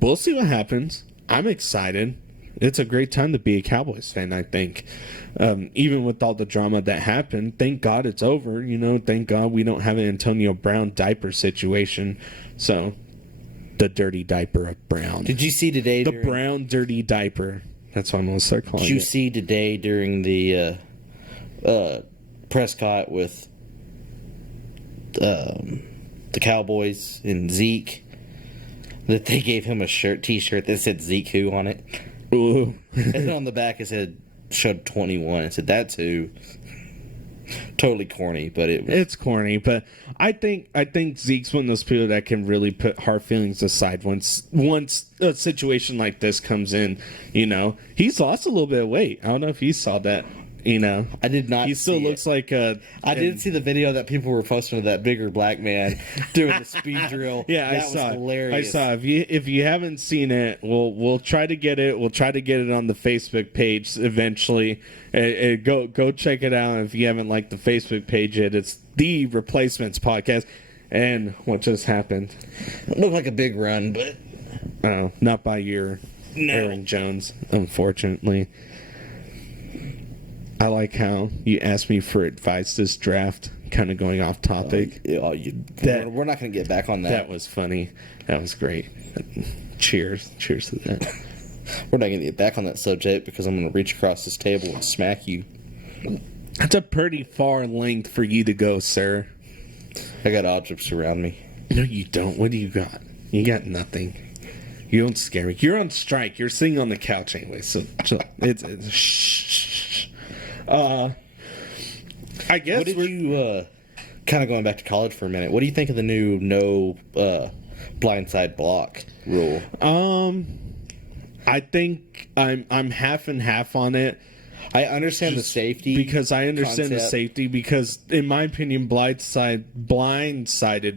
we'll see what happens. I'm excited. It's a great time to be a Cowboys fan, I think. Even with all the drama that happened, thank God it's over. You know, thank God we don't have an Antonio Brown diaper situation. So, the dirty diaper of Brown. Did you see today? The Brown dirty diaper. That's what I'm going to start calling it. Did you see today during the Prescott with the Cowboys and Zeke that they gave him a t-shirt that said Zeke Who on it? Ooh. And on the back it showed 21. It said, that's who. totally corny, but it's corny. But I think Zeke's one of those people that can really put hard feelings aside once a situation like this comes in. You know, he's lost a little bit of weight. I don't know if you saw that. You know, I did not. He still looks like a. I did see the video that people were posting of that bigger black man doing the speed drill. Yeah, that I saw was hilarious. I saw. If you haven't seen it, we'll try to get it. We'll try to get it on the Facebook page eventually. Go check it out. If you haven't liked the Facebook page yet, it's the Replacements Podcast. And what just happened? It looked like a big run, but not by your Aaron Jones, unfortunately. I like how you asked me for advice this draft, kind of going off topic. We're not going to get back on that. That was funny. That was great. Cheers. Cheers to that. We're not going to get back on that subject because I'm going to reach across this table and smack you. That's a pretty far length for you to go, sir. I got objects around me. No, you don't. What do you got? You got nothing. You don't scare me. You're on strike. You're sitting on the couch anyway, so it's shh. I guess what did you kind of going back to college for a minute? What do you think of the new no blindside block rule? I think I'm half and half on it. I understand the safety because I understand concept. The safety because in my opinion blindsided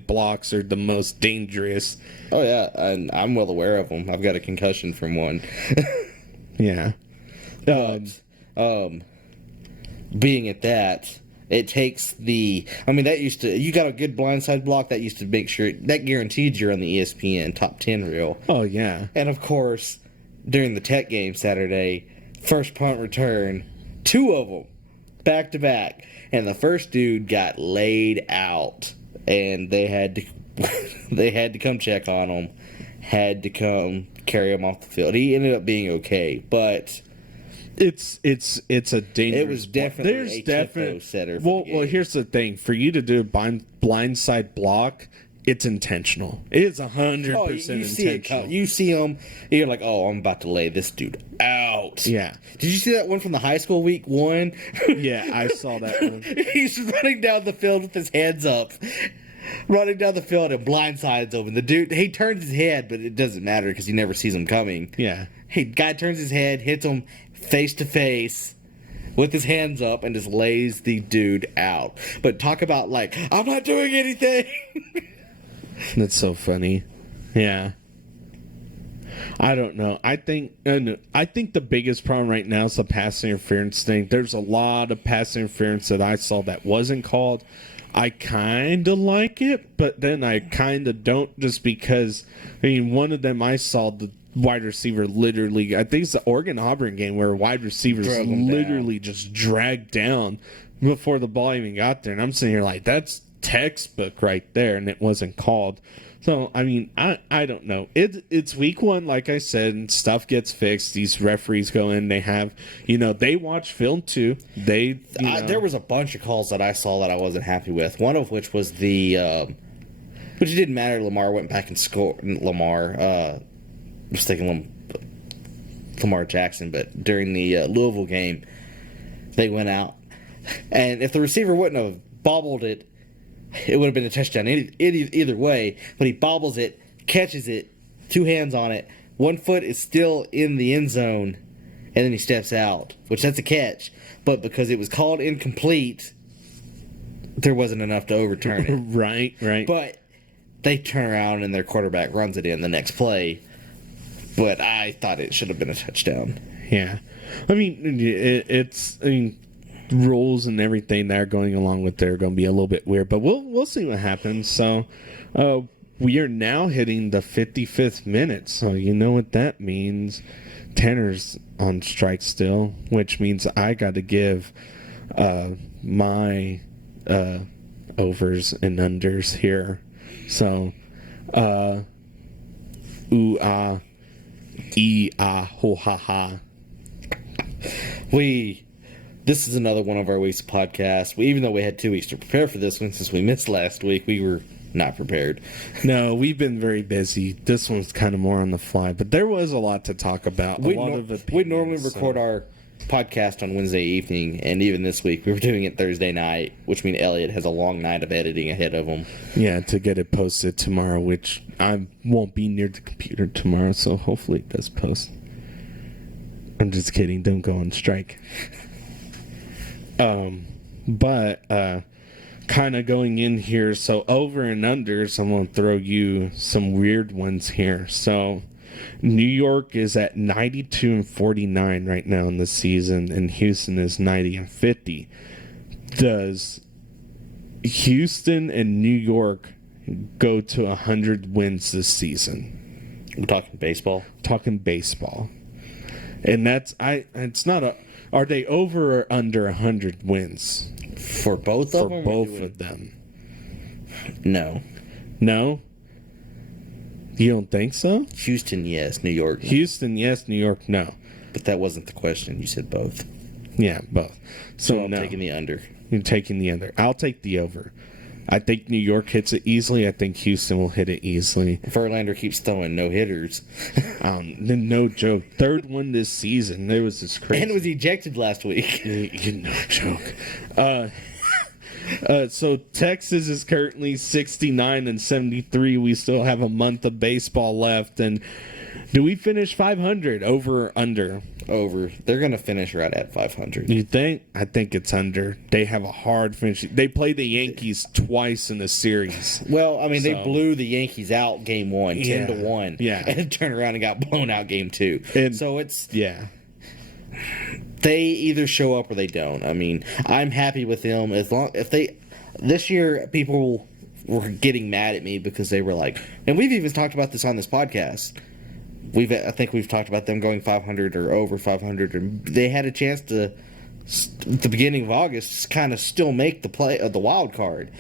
blocks are the most dangerous. Oh yeah, and I'm well aware of them. I've got a concussion from one. Yeah. Being at that, it takes you got a good blindside block that used to make sure that guaranteed you're on the ESPN top 10 reel. Oh yeah. And of course, during the Tech game Saturday, first punt return, 2 of them back to back, and the first dude got laid out, and they had to come check on him, had to come carry him off the field. He ended up being okay, but it's a dangerous. It was definitely a setter. Well, here's the thing: for you to do a blindside block, it's intentional. It is 100% intentional. You see him, you're like, "Oh, I'm about to lay this dude out." Yeah. Did you see that one from the high school week 1? Yeah, I saw that one. He's running down the field with his hands up. Running down the field and blindsides him. And the dude, he turns his head, but it doesn't matter because he never sees him coming. Yeah. Guy turns his head, hits him face to face with his hands up, and just lays the dude out. But talk about, like, I'm not doing anything. That's so funny. Yeah. I don't know. I think the biggest problem right now is the pass interference thing. There's a lot of pass interference that I saw that wasn't called. I kind of like it, but then I kind of don't, just because, one of them I saw the wide receiver literally, I think it's the Oregon-Auburn game where wide receivers literally just dragged down before the ball even got there. And I'm sitting here like, that's textbook right there, and it wasn't called. So, I don't know. It's week 1, like I said, and stuff gets fixed. These referees go in, they have, they watch film too. There was a bunch of calls that I saw that I wasn't happy with. One of which was which it didn't matter. Lamar went back and scored. I was thinking Lamar Jackson, but during the Louisville game, they went out. And if the receiver wouldn't have bobbled it, it would have been a touchdown either way, but he bobbles it, catches it, 2 hands on it, 1 foot is still in the end zone, and then he steps out, which that's a catch. But because it was called incomplete, there wasn't enough to overturn it. Right. But they turn around and their quarterback runs it in the next play. But I thought it should have been a touchdown. Yeah. Rules and everything that are going along with it are going to be a little bit weird, but we'll see what happens. So we are now hitting the 55th minute, so you know what that means. Tanner's on strike still, which means I got to give my overs and unders here. So ooh ah ee ah ho ha ha. This is another one of our week's podcasts. Even though we had 2 weeks to prepare for this one, since we missed last week, we were not prepared. No, we've been very busy. This one's kind of more on the fly, but there was a lot to talk about. We normally record our podcast on Wednesday evening, and even this week we were doing it Thursday night, which means Elliott has a long night of editing ahead of him. Yeah, to get it posted tomorrow, which I won't be near the computer tomorrow, so hopefully it does post. I'm just kidding. Don't go on strike. But kind of going in here, so over and unders, I'm going to throw you some weird ones here. So New York is at 92-49 right now in the season, and Houston is 90-50. Does Houston and New York go to 100 wins this season? We're talking baseball. Talking baseball, and it's not a. Are they over or under 100 wins For both of them? for both of them? No. No. You don't think so? Houston, yes. New York, no. Houston, yes. New York, no. But that wasn't the question. You said both. Yeah, both. So So I'm no. taking the under. You're taking the under. I'll take the over. I think New York hits it easily. I think Houston will hit it easily. Verlander keeps throwing no hitters. No joke. Third one this season. It was just crazy. And was ejected last week. No joke. So Texas is currently 69-73. We still have a month of baseball left. And do we finish 500 over or under? Over. They're going to finish right at 500. You think? I think it's under. They have a hard finish. They play the Yankees twice in a series. Well, I mean, they blew the Yankees out game one, Yeah. 10-1. Yeah. And turned around and got blown out game two. And- so it's... Yeah. They either show up or they don't. I mean, I'm happy with them this year people were getting mad at me because they were like, and we've even talked about this on this podcast. I think we've talked about them going 500 or over 500, and they had a chance to at the beginning of August kind of still make the wild card.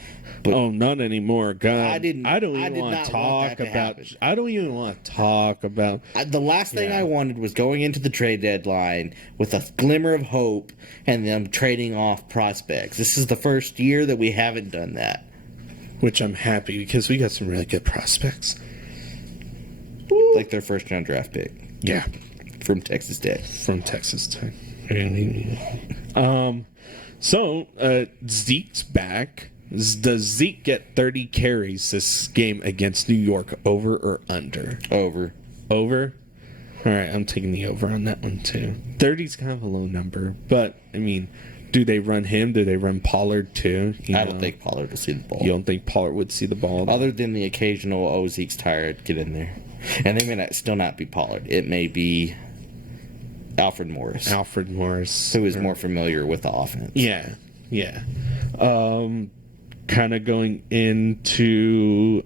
But Oh, not anymore. God, I did want to not talk want that to about. happen. I don't even want to talk about. The last thing Yeah. I wanted was going into the trade deadline with a glimmer of hope and them trading off prospects. This is the first year that we haven't done that. Which I'm happy because we got some really good prospects. Like their first round draft pick Yeah, from Texas Tech. from Texas Tech. So Zeke's back. Does Zeke get 30 carries this game against New York? Over or under? Over. Over. All right, I'm taking the over on that one too. 30 is kind of a low number, but I mean, do they run him? Do they run Pollard too? I don't think Pollard will see the ball. You don't think Pollard would see the ball? Other than the occasional, oh, Zeke's tired, get in there. And they may still not be Pollard. It may be Alfred Morris, Alfred Morris, who is more familiar with the offense. Yeah. Kind of going into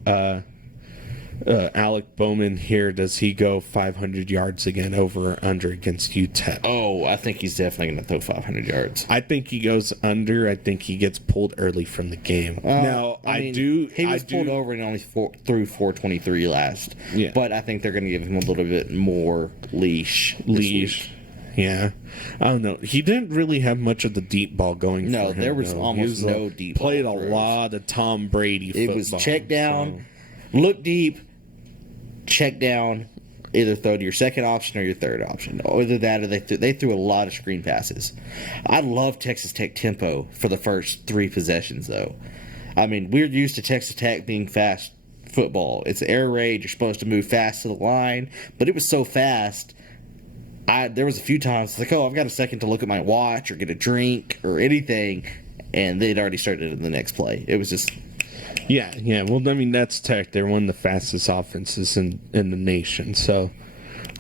Alec Bowman here. Does he go 500 yards again, over or under against UTEP? Oh, I think he's definitely going to throw 500 yards. I think he goes under. I think he gets pulled early from the game. Now, He was pulled over and only threw 423 last. Yeah. But I think they're going to give him a little bit more leash. this week. Yeah, I don't know. He didn't really have much of the deep ball going. No, for him, there was though. almost He no deep ball Played a throws. lot of Tom Brady. It was football, check down, look deep, check down, either throw to your second option or your third option. Either that or they threw a lot of screen passes. I love Texas Tech tempo for the first three possessions, though. I mean, we're used to Texas Tech being fast football. It's air raid. You're supposed to move fast to the line, but it was so fast. There was a few times like, oh, I've got a second to look at my watch or get a drink or anything, and they'd already started in the next play. It was just... Yeah. Well, I mean, that's Tech. They're one of the fastest offenses in the nation. So,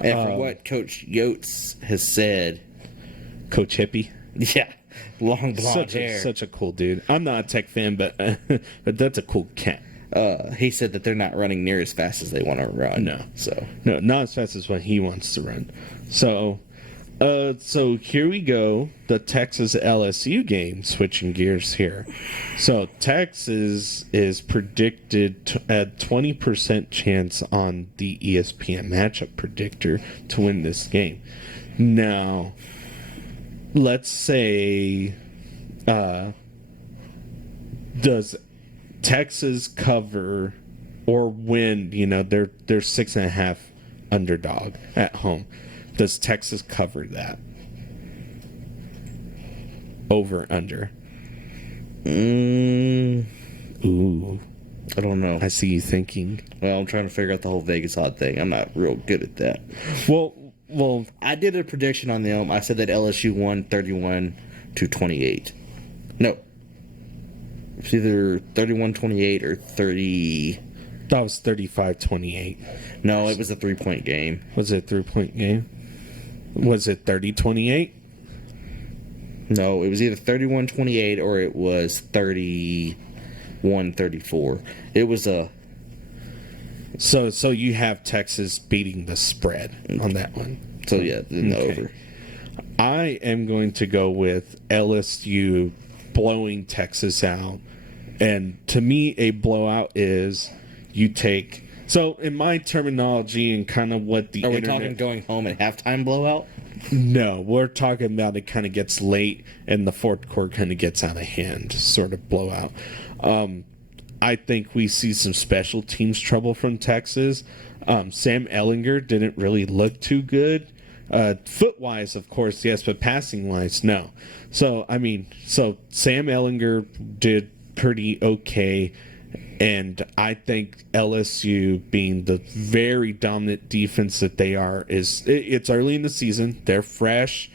And from what Coach Yotes has said... Coach Hippie. Yeah, long blonde hair. Such a cool dude. I'm not a Tech fan, but that's a cool cat. He said that they're not running near as fast as they want to run. No. So... No, not as fast as what he wants to run. So here we go. The Texas LSU game. Switching gears here. So Texas is predicted at 20% chance on the ESPN matchup predictor to win this game. Now, let's say, does Texas cover or win? You know, they're 6.5 underdog at home. Does Texas cover that? over, under? Ooh. I don't know. I see you thinking. Well, I'm trying to figure out the whole Vegas odd thing. I'm not real good at that. Well, I did a prediction on them. I said that LSU won 31-28. No. It's either 31-28 or 30... that was 35-28. No, it was a 3-point game. Was it a 3-point game? Was it 30-28? No, it was either 31-28 or it was 31-34. It was a... So you have Texas beating the spread on that one. So, yeah, then Okay. over. I am going to go with LSU blowing Texas out. And to me, a blowout is you take... So, in my terminology and kind of what the Are we internet... talking going home at halftime blowout? No, we're talking about it kind of gets late and the fourth quarter kind of gets out of hand, sort of blowout. I think we see some special teams trouble from Texas. Sam Ellinger didn't really look too good. Foot-wise, of course, yes, but passing-wise, no. So Sam Ellinger did pretty okay, and I think LSU, being the very dominant defense that they are, it's early in the season. They're fresh,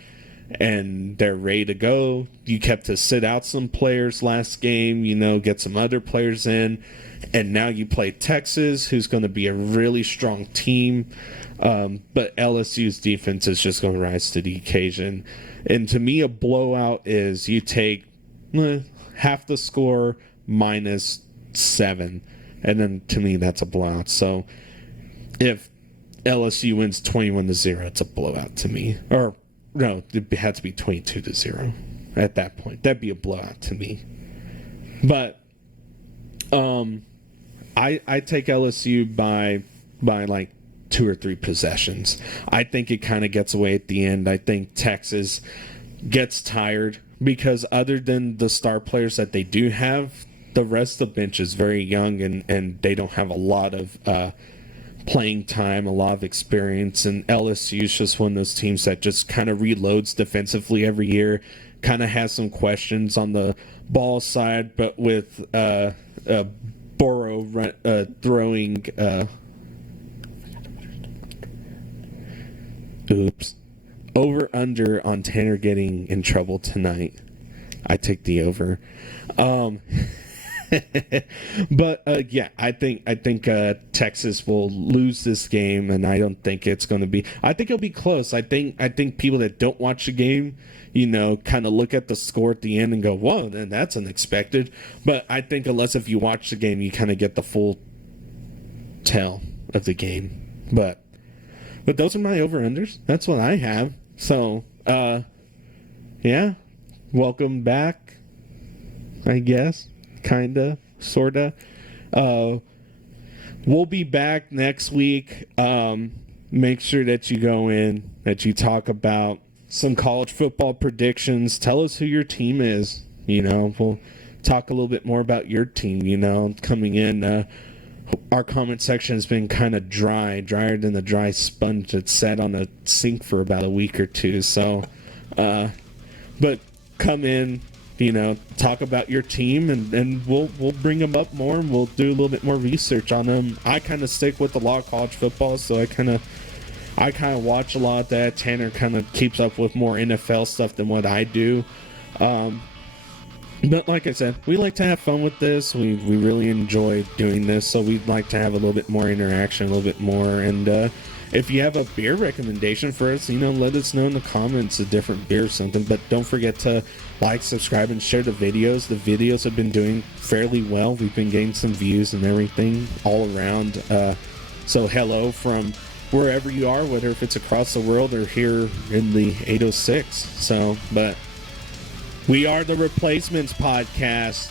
and they're ready to go. You kept to sit out some players last game, get some other players in, and now you play Texas, who's going to be a really strong team. But LSU's defense is just going to rise to the occasion. And to me, a blowout is you take half the score minus 7. And then to me, that's a blowout. So if LSU wins 21-0, it's a blowout to me. Or no, it had to be 22-0 at that point. That'd be a blowout to me. But I take LSU by like 2 or 3 possessions. I think it kind of gets away at the end. I think Texas gets tired because other than the star players that they do have, the rest of the bench is very young and they don't have a lot of playing time, a lot of experience. And LSU is just one of those teams that just kind of reloads defensively every year, kind of has some questions on the ball side, but with Burrow throwing... over under on Tanner getting in trouble tonight. I take the over. But yeah, I think Texas will lose this game, and I don't think it's going to be. I think it'll be close. I think people that don't watch the game, kind of look at the score at the end and go, "Whoa, then that's unexpected." But I think unless if you watch the game, you kind of get the full tell of the game. But those are my over-unders. That's what I have. So, yeah. Welcome back, I guess. Kinda. Sorta. We'll be back next week. Make sure that you go in, that you talk about some college football predictions. Tell us who your team is. We'll talk a little bit more about your team, coming in. Our comment section has been kind of drier than the dry sponge that's sat on a sink for about a week or two. So, but come in, talk about your team, and we'll bring them up more, and we'll do a little bit more research on them. I kind of stick with a lot of college football, so I kind of watch a lot of that. Tanner kind of keeps up with more NFL stuff than what I do. But like I said, we like to have fun with this. We really enjoy doing this, so we'd like to have a little bit more interaction, a little bit more. And if you have a beer recommendation for us, let us know in the comments a different beer or something. But don't forget to like, subscribe, and share the videos. The videos have been doing fairly well. We've been getting some views and everything all around. So hello from wherever you are, whether if it's across the world or here in the 806. So, but... we are the Replacements Podcast.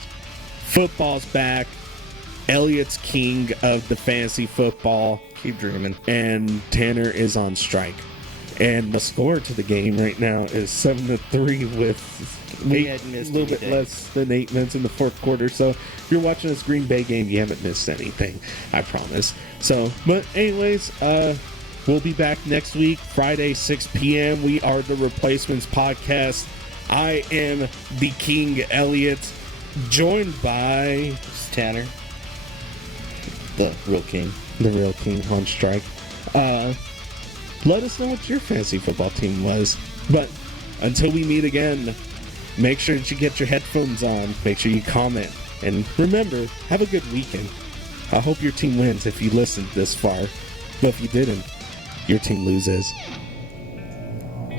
Football's back. Elliott's king of the fantasy football. Keep dreaming. And Tanner is on strike. And the score to the game right now is 7-3 with a little bit less than 8 minutes in the fourth quarter. So if you're watching this Green Bay game, you haven't missed anything. I promise. So, but anyways, we'll be back next week, Friday, 6 p.m. We are the Replacements Podcast. I am the King Elliott, joined by Tanner, the real king. the real king on strike. Let us know what your fantasy football team was. But until we meet again, make sure that you get your headphones on. Make sure you comment. And remember, have a good weekend. I hope your team wins if you listened this far. But if you didn't, your team loses.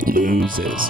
Loses.